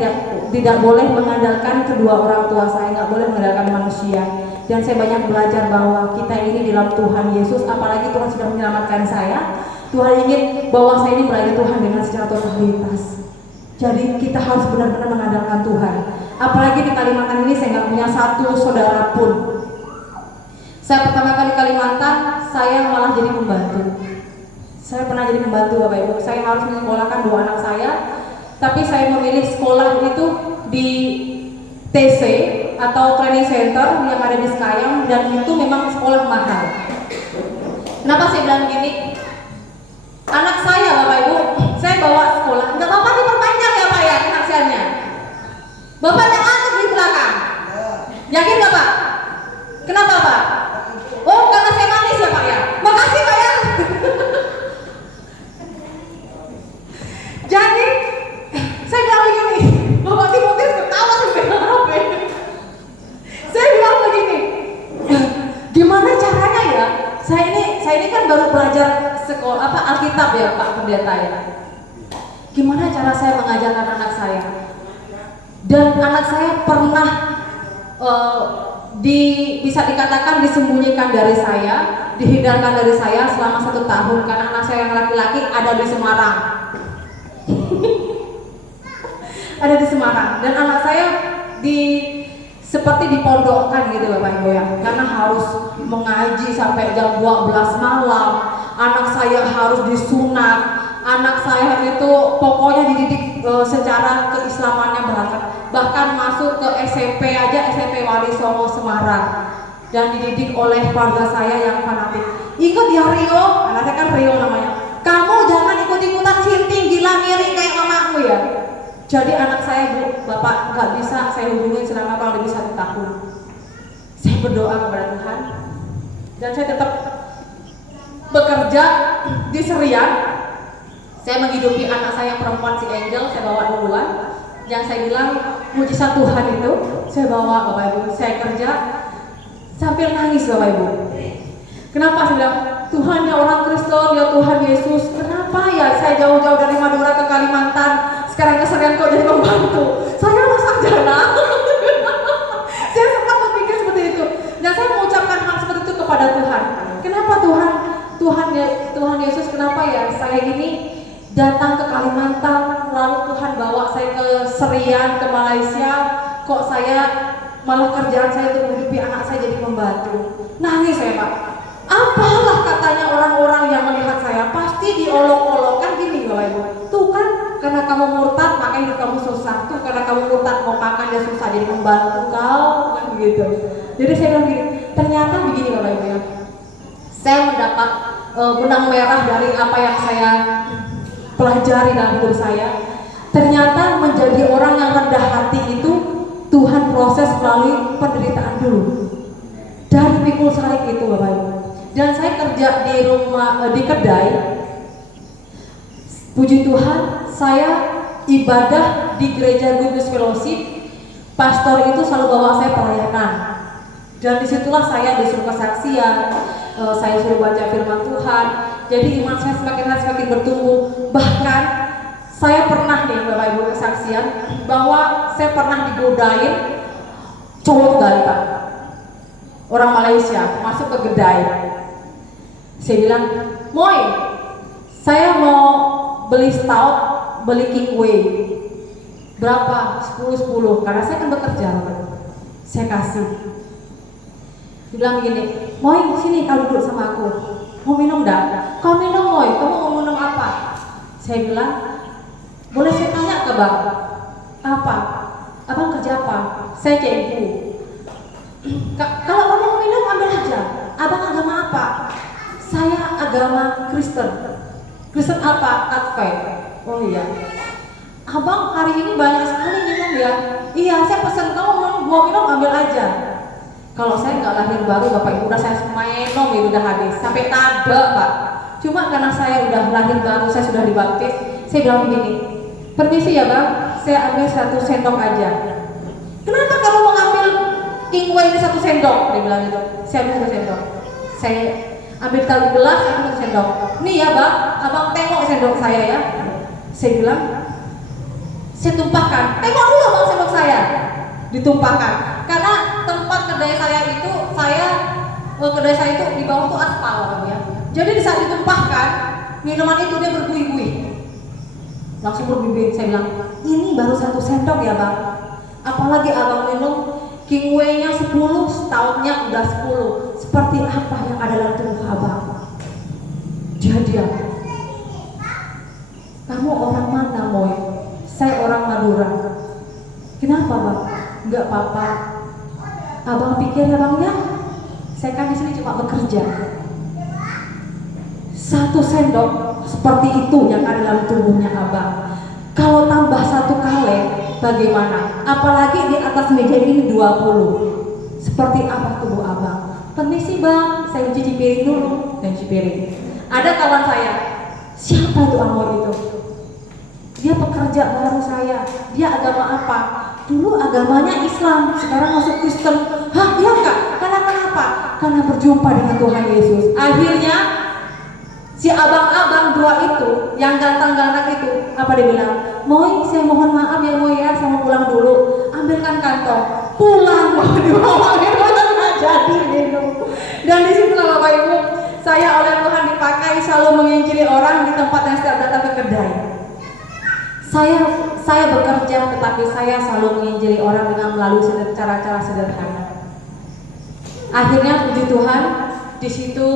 tidak boleh mengandalkan kedua orang tua saya, nggak boleh mengandalkan manusia. Dan saya banyak belajar bahwa kita ini dalam Tuhan Yesus, apalagi Tuhan sudah menyelamatkan saya. Tuhan ingin bahwa saya ini melayani Tuhan dengan secara totalitas. Jadi kita harus benar-benar mengandalkan Tuhan. Apalagi di Kalimantan ini saya nggak punya satu saudara pun. Saya pertama kali Kalimantan, saya malah jadi pembantu. Saya pernah jadi pembantu Bapak Ibu. Saya harus menyekolahkan 2 anak saya, tapi saya memilih sekolah itu di TC atau training center yang ada di Sekayam, dan itu memang sekolah mahal. Kenapa saya bilang gini? Anak saya Bapak Ibu, saya bawa sekolah, nggak apa-apa diperpanjang ya Pak ya kesaksiannya. Bapak yang ngantuk di belakang. Yakin nggak Pak? Kenapa Pak? Oh karena saya manis ya Pak ya. Makasih Pak ya. Jadi saya bilang begini, Bapak Timotius ketawa sampai HP. Saya bilang begini, gimana caranya ya? Saya ini kan baru belajar sekolah Alkitab ya Pak Pendeta ya. Gimana cara saya mengajarkan anak saya? Dan anak saya pernah bisa dikatakan disembunyikan dari saya, dihindarkan dari saya selama 1 tahun karena anak saya yang laki-laki ada di Semarang. Ada di Semarang, dan anak saya seperti dipondokkan gitu Bapak Ibu ya, karena harus mengaji sampai jam 12 malam. Anak saya harus disunat, anak saya itu pokoknya dididik secara keislamannya banget. Bahkan masuk ke SMP aja, SMP Wali Songo Semarang, dan dididik oleh keluarga saya yang fanatik. Ikut ya Rio, anak saya kan Rio namanya. Kamu jangan ikut-ikutan sinting gila miring kayak mamamu ya. Jadi anak saya Bu, Bapak nggak bisa saya hubungin selama kurang lebih 1 tahun. Saya berdoa kepada Tuhan, dan saya tetap bekerja di Serian. Saya menghidupi anak saya perempuan si Angel, saya bawa duluan. Yang saya bilang mujizat Tuhan itu saya bawa Bapak Ibu. Saya kerja sambil nangis Bapak Ibu. Kenapa saya bilang Tuhan ya orang Kristen ya Tuhan Yesus, kenapa ya saya jauh-jauh dari Madura ke Kalimantan, sekarang ke Serian kok jadi pembantu? Saya anak sarjana. Saya sempat berpikir seperti itu, dan saya mengucapkan hal seperti itu kepada Tuhan. Kenapa Tuhan Yesus, kenapa ya saya ini datang ke Kalimantan, lalu Tuhan bawa saya ke Serian, ke Malaysia, kok saya malah kerjaan saya itu menghidupi anak saya jadi pembantu. Nangis saya Pak. Apalah katanya orang-orang yang melihat saya, pasti diolok-olokkan gini Bapak Ibu. Tuh kan karena kamu murtad makanya hidup kamu susah. Tuh karena kamu murtad mau makan dia susah jadi pembantu kau kan begitu. Jadi saya bilang gini, ternyata begini Bapak Ibu ya. Saya mendapat benang merah dari apa yang saya pelajari dalam hidup saya. Ternyata menjadi orang yang rendah hati itu Tuhan proses melalui penderitaan dulu. Dari pikul salib itu Bapak Ibu. Dan saya kerja di rumah di kedai. Puji Tuhan, saya ibadah di gereja Good News Fellowship. Pastor itu selalu bawa saya pelayanan. Dan disitulah saya disuruh kesaksian, saya suruh baca firman Tuhan. Jadi iman saya semakin bertumbuh. Bahkan saya pernah nih Bapak Ibu kesaksian bahwa saya pernah digodain cowok dari Pak, orang Malaysia masuk ke kedai. Saya bilang, Moy, saya mau beli stout, beli king whey. Berapa? 10 karena saya kan bekerja. Saya kasih. Dia bilang begini, Moy sini kau duduk sama aku. Mau minum enggak? Kau minum Moy, kamu mau minum apa? Saya bilang, boleh saya tanya ke Bang? Apa? Abang kerja apa? Saya cikgu. Kalau kamu mau minum ambil aja. Abang agama apa? Saya agama Kristen. Kristen apa? Advent. Oh iya. Abang hari ini banyak sekali minum ya. Iya, saya pesan kamu mau minum ambil aja. Kalau saya nggak lahir baru, Bapak Ibu udah saya minum itu udah habis sampai tada Pak. Cuma karena saya udah lahir baru, saya sudah dibaptis, saya bilang begini, permisi ya Bang, saya ambil 1 sendok aja. Kenapa kamu mau ngambil king wine ini 1 sendok? Dia bilang gitu. Saya ambil 1 sendok. Saya ambil taruh di gelas, saya ambil 1 sendok. Nih ya Bang, Abang tengok sendok saya ya. Saya bilang, saya tumpahkan. Tengok dulu Bang sendok saya. Ditumpahkan. Karena tempat kedai saya itu, kedai saya itu di bawah tuh aspal Bang ya. Jadi di saat ditumpahkan, minuman itu dia berbuih-buih. Langsung berbuih-buih. Saya bilang, ini baru 1 sendok ya Bang. Apalagi Abang minum king wine-nya 10, setahunnya udah 10. Seperti apa yang ada dalam tubuh Abang? Dia diam. Kamu orang mana Moy? Saya orang Madura. Kenapa Bang? Enggak apa-apa. Abang pikir ya Bang ya? Saya kan di sini cuma bekerja. 1 sendok seperti itu yang ada dalam tubuhnya Abang. Kalau tambah 1 kaleng, bagaimana? Apalagi di atas meja ini 20. Seperti apa tubuh Abang? Permisi Bang, saya cuci piring dulu. Dan cuci piring. Ada kawan saya, siapa itu Amor itu? Dia pekerja baru saya. Dia agama apa? Dulu agamanya Islam, sekarang masuk Kristen. Hah, iya Kak? Karena kenapa? Karena berjumpa dengan Tuhan Yesus. Akhirnya si abang-abang 2 itu, yang ganteng-ganteng itu, apa dia bilang? Moy, saya mohon maaf ya Moy ya, saya mau pulang dulu. Ambilkan kantong. Pulang mau dibawain, nggak jadi minum. Dan di situ Bapak Ibu, saya oleh Tuhan dipakai selalu menginjili orang di tempat yang setiap datang ke kedai. Saya bekerja, tetapi saya selalu menginjili orang dengan melalui cara-cara sederhana. Akhirnya puji Tuhan, di situ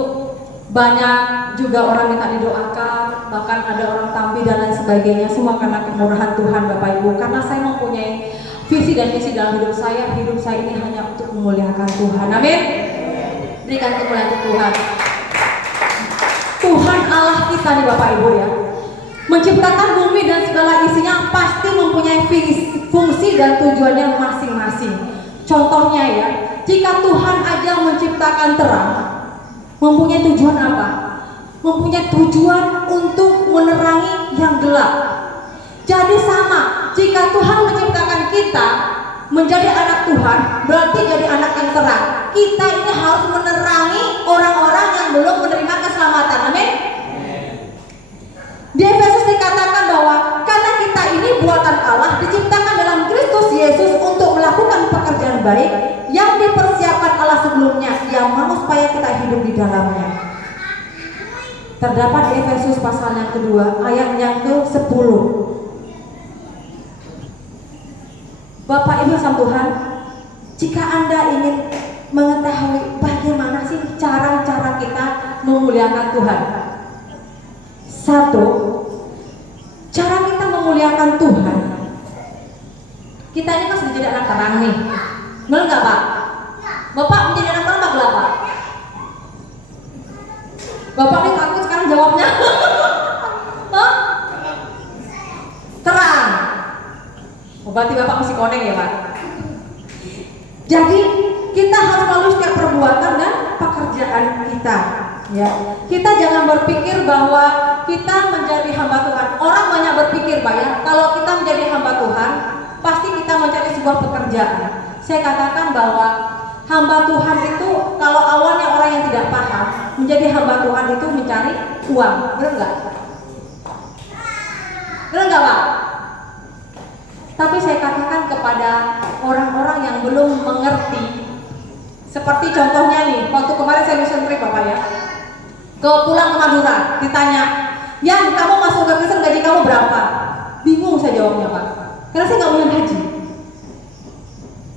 banyak juga orang minta didoakan, bahkan ada orang tambi dan lain sebagainya. Semua karena kemurahan Tuhan Bapak Ibu. Karena saya mempunyai visi dan misi dalam hidup saya ini hanya untuk memuliakan Tuhan. Amin. Berikan kemuliaan untuk Tuhan. Tuhan Allah kita nih Bapak Ibu ya, menciptakan bumi dan segala isinya pasti mempunyai fungsi dan tujuannya masing-masing. Contohnya ya, jika Tuhan aja menciptakan terang, mempunyai tujuan apa? Mempunyai tujuan untuk menerangi yang gelap. Jadi sama, jika Tuhan menciptakan kita menjadi anak Tuhan, berarti jadi anak yang terang. Kita ini harus menerangi orang-orang yang belum menerima keselamatan. Amin. Di Efesus dikatakan bahwa karena kita ini buatan Allah, diciptakan dalam Kristus Yesus untuk melakukan pekerjaan baik yang dipersiapkan Allah sebelumnya, yang mau supaya kita hidup di dalamnya. Terdapat di Efesus pasal yang kedua, ayat yang ke-10. Bapak Ibu sama Tuhan, jika Anda ingin mengetahui bagaimana sih cara-cara kita memuliakan Tuhan. 1, cara kita memuliakan Tuhan. Kita ini kan sudah jadi anak terang nih, benar nggak Pak? Bapak menjadi anak terang nggak Pak? Bapak nih takut sekarang jawabnya. Hah? Terang. Oh, berarti Bapak mesti koneng ya Pak. Jadi kita harus melalui setiap perbuatan dan pekerjaan kita. Ya, kita jangan berpikir bahwa kita menjadi hamba Tuhan. Orang banyak berpikir Pak ya, kalau kita menjadi hamba Tuhan, pasti kita mencari sebuah pekerjaan. Saya katakan bahwa hamba Tuhan itu kalau awalnya orang yang tidak paham, menjadi hamba Tuhan itu mencari uang, benar nggak? Benar nggak Pak? Tapi saya katakan kepada orang-orang yang belum mengerti, seperti contohnya nih, waktu kemarin saya mission trip Bapak ya, pulang ke Madura, ditanya, Yang kamu masuk ke Kristen gaji kamu berapa? Bingung saya jawabnya Pak, karena saya nggak punya gaji.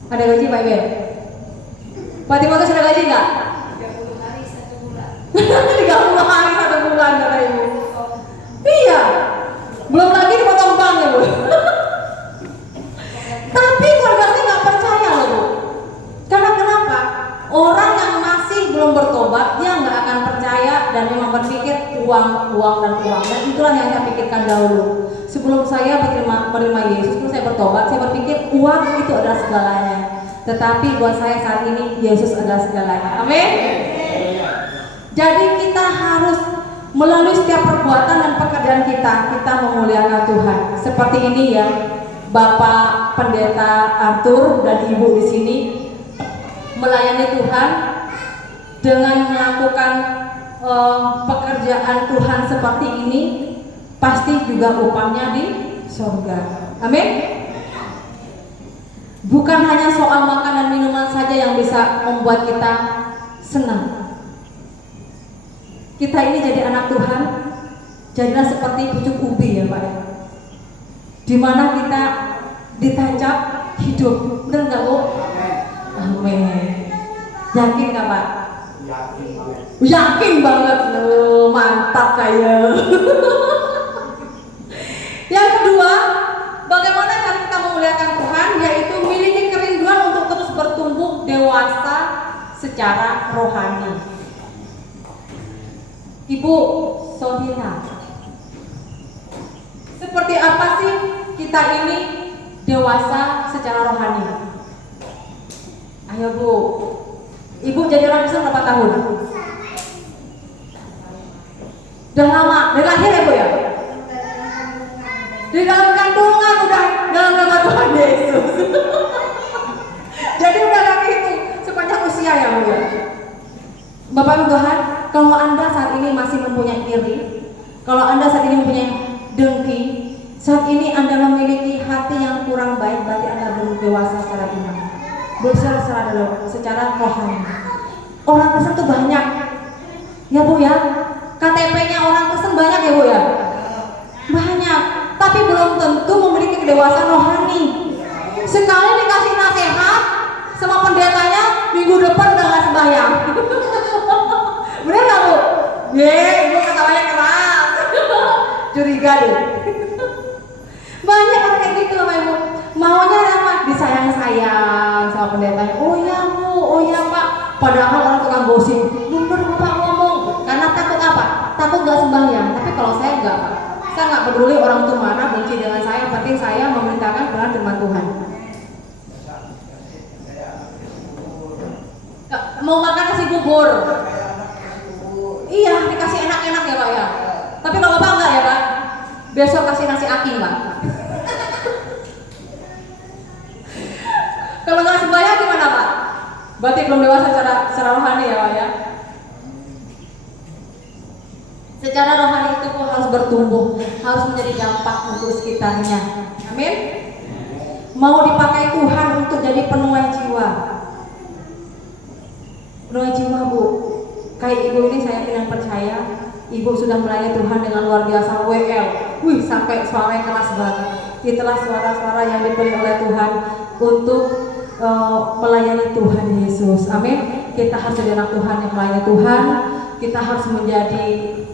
Ada gaji Pak Iben? Pak Timotius ada gaji nggak? 30 hari 1 bulan. 30 hari 1 bulan kata ibu. Iya, belum lagi dipotong bank ya Bu. Tapi keluarga saya nggak percaya loh Bu. Karena kenapa? uang dan uang. Dan itulah yang saya pikirkan dahulu. Sebelum saya menerima Yesus, sebelum saya bertobat, saya berpikir uang itu adalah segalanya. Tetapi buat saya saat ini Yesus adalah segalanya. Amin. Jadi kita harus melalui setiap perbuatan dan pekerjaan kita memuliakan Tuhan. Seperti ini ya, Bapak Pendeta Arthur dan Ibu di sini melayani Tuhan dengan melakukan pekerjaan Tuhan seperti ini, pasti juga upahnya di surga. Amin. Bukan hanya soal makan dan minuman saja yang bisa membuat kita senang. Kita ini jadi anak Tuhan, jadilah seperti pucuk ubi ya Pak, dimana kita ditancap hidup. Benar nggak Bu? Amin. Yakin nggak Pak? Yakin banget. Mantap kayak. Yang kedua, bagaimana cara kita memuliakan Tuhan, yaitu memiliki kerinduan untuk terus bertumbuh dewasa secara rohani. Ibu Sohina, seperti apa sih kita ini dewasa secara rohani? Ayo Bu, Ibu jadi orang Kristen berapa tahun? Udah lama, dari lahir ya Bu ya? Di dalam kandungan udah dalam nama Tuhan Yesus. Jadi udah gak hitung sepanjang usia ya Bu ya? Bapak Ibu Tuhan, kalau Anda saat ini masih mempunyai iri, kalau Anda saat ini mempunyai dengki, saat ini Anda memiliki hati yang kurang baik, berarti Anda belum dewasa secara iman, belum secara rohani. Orang Kristen tuh banyak, ya Bu ya. KTP-nya orang Kristen banyak ya Bu ya, banyak. Tapi belum tentu memiliki kedewasaan rohani. Sekali dikasih nasihat sama pendetanya, minggu depan udah gak sembahyang. Bener gak Bu? Ibu ketawanya keras. Curiga deh. Banyak orang kayak gitu Bapak Ibu. Maunya apa? Disayang-sayang sama pendetanya. Oh ya Bu, oh ya Pak. Padahal orang tukang gosip. Bener Bapak ngomong. Karena takut apa? Takut gak sembahyang. Tapi kalau saya enggak Pak. Saya gak peduli orang itu mana benci dengan saya. Yang penting saya memerintahkan benar firman Tuhan. Mau makan nasi bubur. Iya, dikasih enak-enak ya Pak ya. Tapi kalau Bapak enggak ya Pak, besok kasih nasi aking Pak. Kalau nggak sembahyang gimana Pak? Berarti belum dewasa secara rohani ya Pak ya. Secara rohani itu pun harus bertumbuh, harus menjadi dampak untuk sekitarnya. Amin. Mau dipakai Tuhan untuk jadi penuai jiwa. Penuai jiwa Bu. Kayak Ibu ini saya kira percaya, Ibu sudah melayani Tuhan dengan luar biasa WL. Wih, sampai suaranya keras banget. Itulah suara-suara yang diberi oleh Tuhan untuk melayani Tuhan Yesus. Amin. Kita harus jadi anak Tuhan yang melayani Tuhan. Kita harus menjadi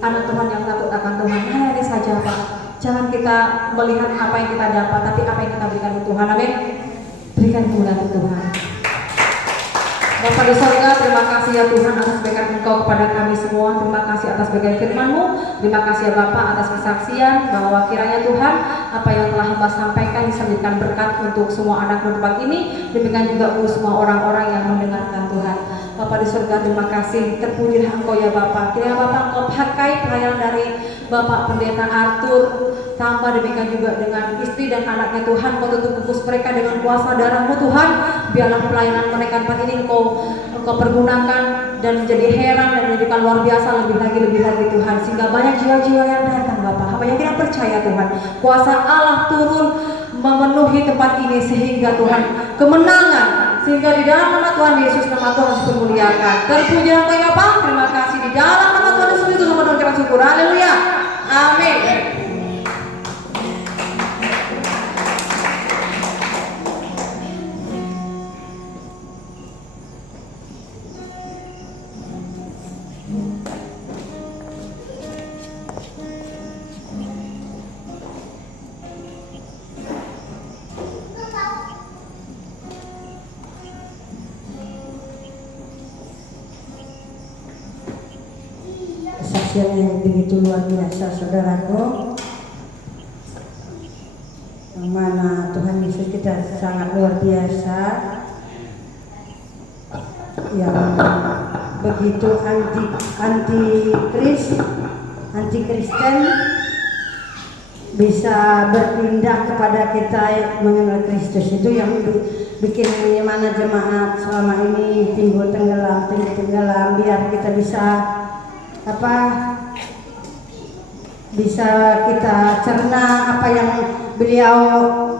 anak Tuhan yang takut akan Tuhan. Layani saja Pak. Jangan kita melihat apa yang kita dapat, tapi apa yang kita berikan ke Tuhan. Amin. Berikan kemuliaan Tuhan. Bapa di sorga, terima kasih ya Tuhan atas berkat Engkau kepada kami semua. Terima kasih atas berkat firman-Mu. Terima kasih ya Bapak atas kesaksian bahwa kiranya Tuhan apa yang telah Hamba sampaikan bisa menjadikan berkat untuk semua anak di tempat ini. Demikian juga untuk semua orang-orang yang mendengarkan Tuhan. Bapak di surga, terima kasih. Terpujilah Engkau ya Bapak. Kiranya Bapak Engkau pakai pelayanan dari Bapak Pendeta Arthur, tambah demikian juga dengan istri dan anaknya Tuhan. Kau tutup bungkus mereka dengan kuasa darah-Mu Tuhan. Biarlah pelayanan mereka tempat ini Engkau pergunakan dan menjadi heran dan menjadikan luar biasa lebih lagi Tuhan, sehingga banyak jiwa-jiwa yang datang Bapak. Hamba yang kita percaya Tuhan, kuasa Allah turun memenuhi tempat ini sehingga Tuhan kemenangan, sehingga di dalam nama Tuhan Yesus nama Tuhan dimuliakan. Terpuji Engkau ya Bapak. Terima kasih di dalam nama Tuhan Yesus itu semua kita syukur. Haleluya. Amin. kesaksian yang begitu luar biasa, saudaraku. Yang mana Tuhan Yesus kita sangat luar biasa, yang begitu anti Kristen bisa berpindah kepada kita mengenal Kristus. Itu yang bikin mana jemaat selama ini timbul tenggelam, biar kita bisa bisa kita cerna apa yang beliau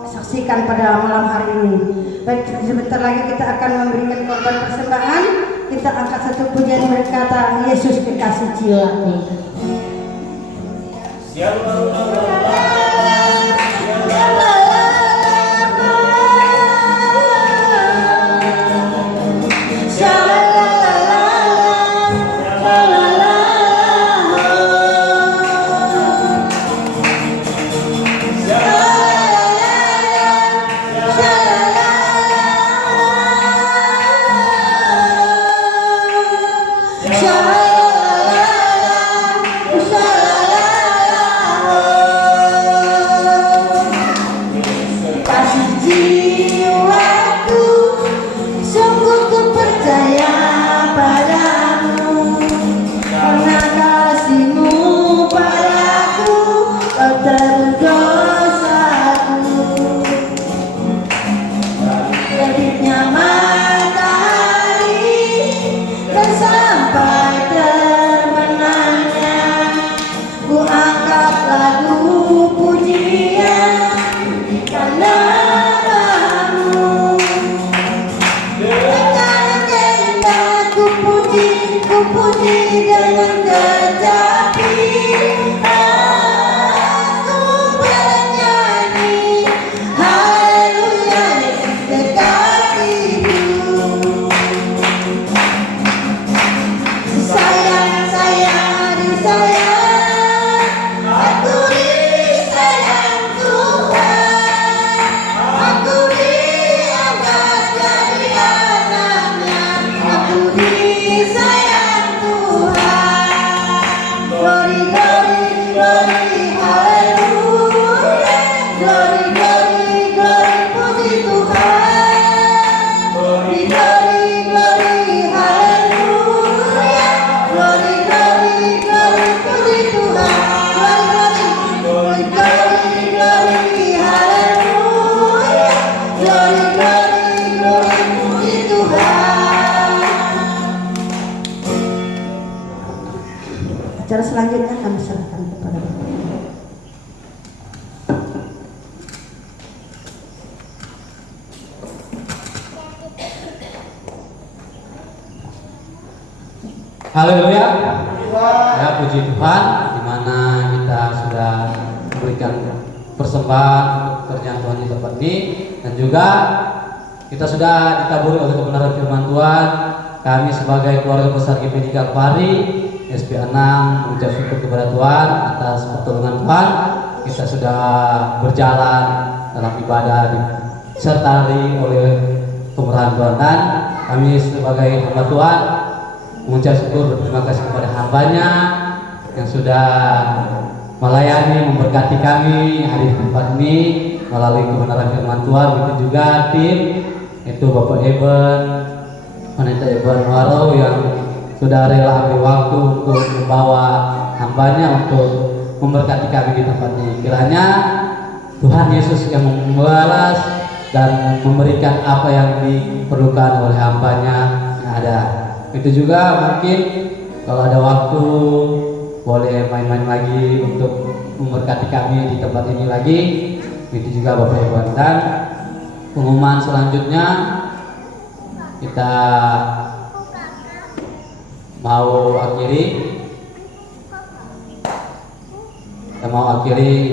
saksikan pada malam hari ini. Baik, sebentar lagi kita akan memberikan korban persembahan. Kita angkat satu pujian berkata, Yesus kekasih jiwaku. Acara selanjutnya kami serahkan kepada Bapak. Haleluya. Ya, puji Tuhan, di mana kita sudah memberikan persembahan untuk pekerjaan Tuhan di tempat ini, dan juga kita sudah ditaburi oleh kebenaran firman Tuhan. Kami sebagai keluarga besar GPJ Kalvari SP6 mengucap syukur kepada Tuhan atas pertolongan Tuhan. Kita sudah berjalan dalam ibadah disertai oleh kemurahan Tuhan, dan kami sebagai hamba Tuhan mengucap syukur berterima kasih kepada hambanya yang sudah melayani, memberkati kami hari di tempat ini melalui kebenaran firman Tuhan. Begitu juga tim itu Bapak Eben, Pendeta Eben Waro yang sudah rela ambil waktu untuk membawa hambanya untuk memberkati kami di tempat ini. Kiranya Tuhan Yesus yang membalas dan memberikan apa yang diperlukan oleh hambanya yang ada. Itu juga mungkin kalau ada waktu boleh main-main lagi untuk memberkati kami di tempat ini lagi. Itu juga Bapak Ibu. Dan pengumuman selanjutnya kita mau akhiri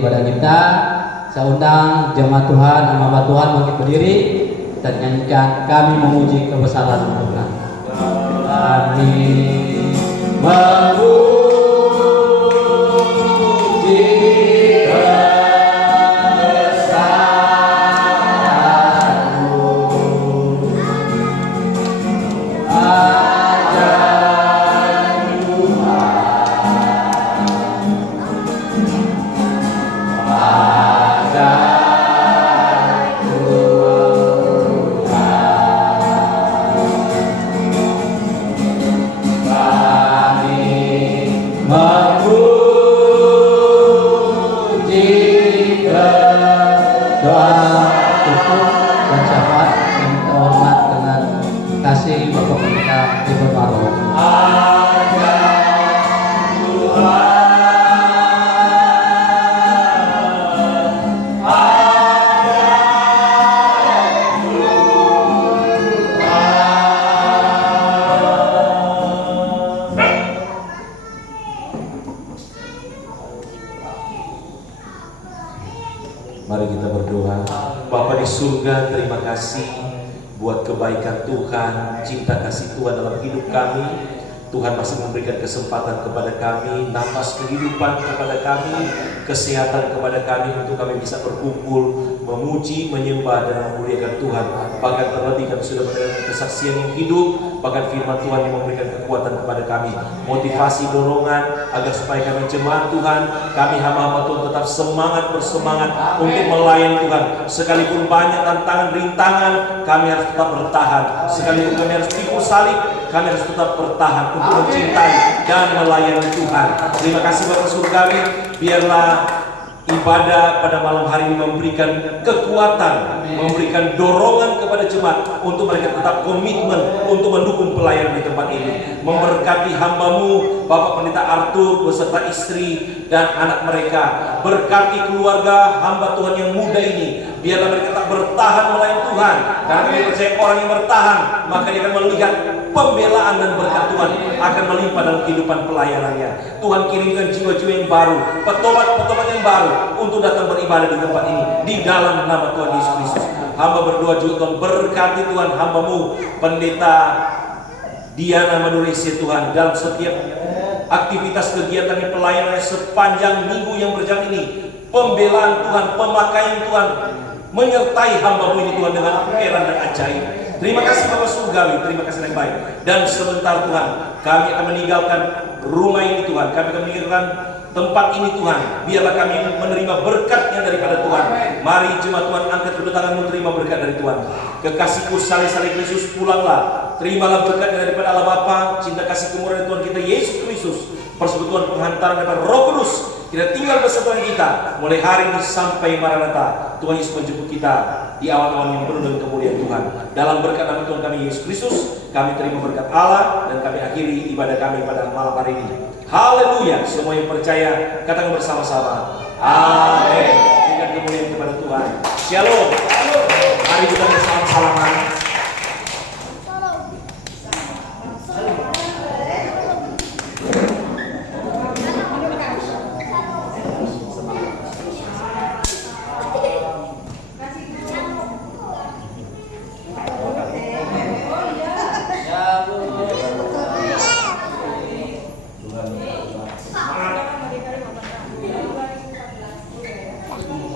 ibadah kita. Saya undang jemaat Tuhan, hamba Tuhan bangkit berdiri. Kita nyanyikan Kami Memuji Kebesaran Tuhan. Kami memuji kebesaran-Mu. Mari kita berdoa. Bapa di surga, terima kasih buat kebaikan Tuhan, cinta kasih Tuhan dalam hidup kami. Tuhan masih memberikan kesempatan kepada kami, nafas kehidupan kepada kami, kesehatan kepada kami untuk kami bisa berkumpul, memuji, menyembah dan memuliakan Tuhan. Bahkan terlebih kami sudah mendengar kesaksian yang hidup, bahkan firman Tuhan yang memberikan kekuatan kepada kami, motivasi, dorongan agar supaya kami jemaat Tuhan, kami hamba-hamba Tuhan tetap bersemangat untuk melayani Tuhan. Sekalipun banyak tantangan, rintangan, kami harus tetap bertahan. Sekalipun kami harus pikul salib, kami harus tetap bertahan untuk mencintai dan melayani Tuhan. Terima kasih Bapa Surgawi, biarlah ibadah pada malam hari ini memberikan kekuatan, memberikan dorongan kepada jemaat untuk mereka tetap komitmen untuk mendukung pelayanan di tempat ini. Memberkati hamba-Mu Bapak Pendeta Arthur beserta istri dan anak mereka. Berkati keluarga hamba Tuhan yang muda ini, biarlah mereka tetap bertahan melayani Tuhan. Karena kami percaya orang yang bertahan, maka dia akan melihat pembelaan dan berkat Tuhan akan melimpah dalam kehidupan pelayanannya. Tuhan kirimkan jiwa-jiwa yang baru, petobat-petobat yang baru untuk datang beribadah di tempat ini, di dalam nama Tuhan Yesus Kristus. Hamba berdoa juga Tuhan, berkati Tuhan hamba-Mu Pendeta Diana Madurese Tuhan dalam setiap aktivitas kegiatan pelayanannya sepanjang minggu yang berjalan ini. Pembelaan Tuhan, pemakaian Tuhan menyertai hamba-Mu ini Tuhan dengan heran dan ajaib. Terima kasih Bapak Surgawi, terima kasih yang baik. Dan sebentar Tuhan, kami akan meninggalkan rumah ini Tuhan, kami akan meninggalkan tempat ini Tuhan. Biarlah kami menerima berkatnya daripada Tuhan. Mari jemaat Tuhan, angkat kedua tanganmu, terima berkat dari Tuhan. Kekasihku saleh-saleh Kristus, pulanglah. Terimalah berkatnya daripada Allah Bapa, cinta kasih kemurahan Tuhan kita Yesus Kristus, persekutuan penghantaran daripada Roh Kudus kita tinggal bersama kita mulai hari ini sampai Maranatha. Tuhan Yesus menjemput kita di awan-awan yang penuh dengan kemuliaan Tuhan. Dalam berkat nama Tuhan kami Yesus Kristus, kami terima berkat Allah dan kami akhiri ibadah kami pada malam hari ini. Haleluya! Semua yang percaya katakan bersama-sama. Amin. Berikan kemuliaan kepada Tuhan. Shalom. Mari kita bersama-salaman.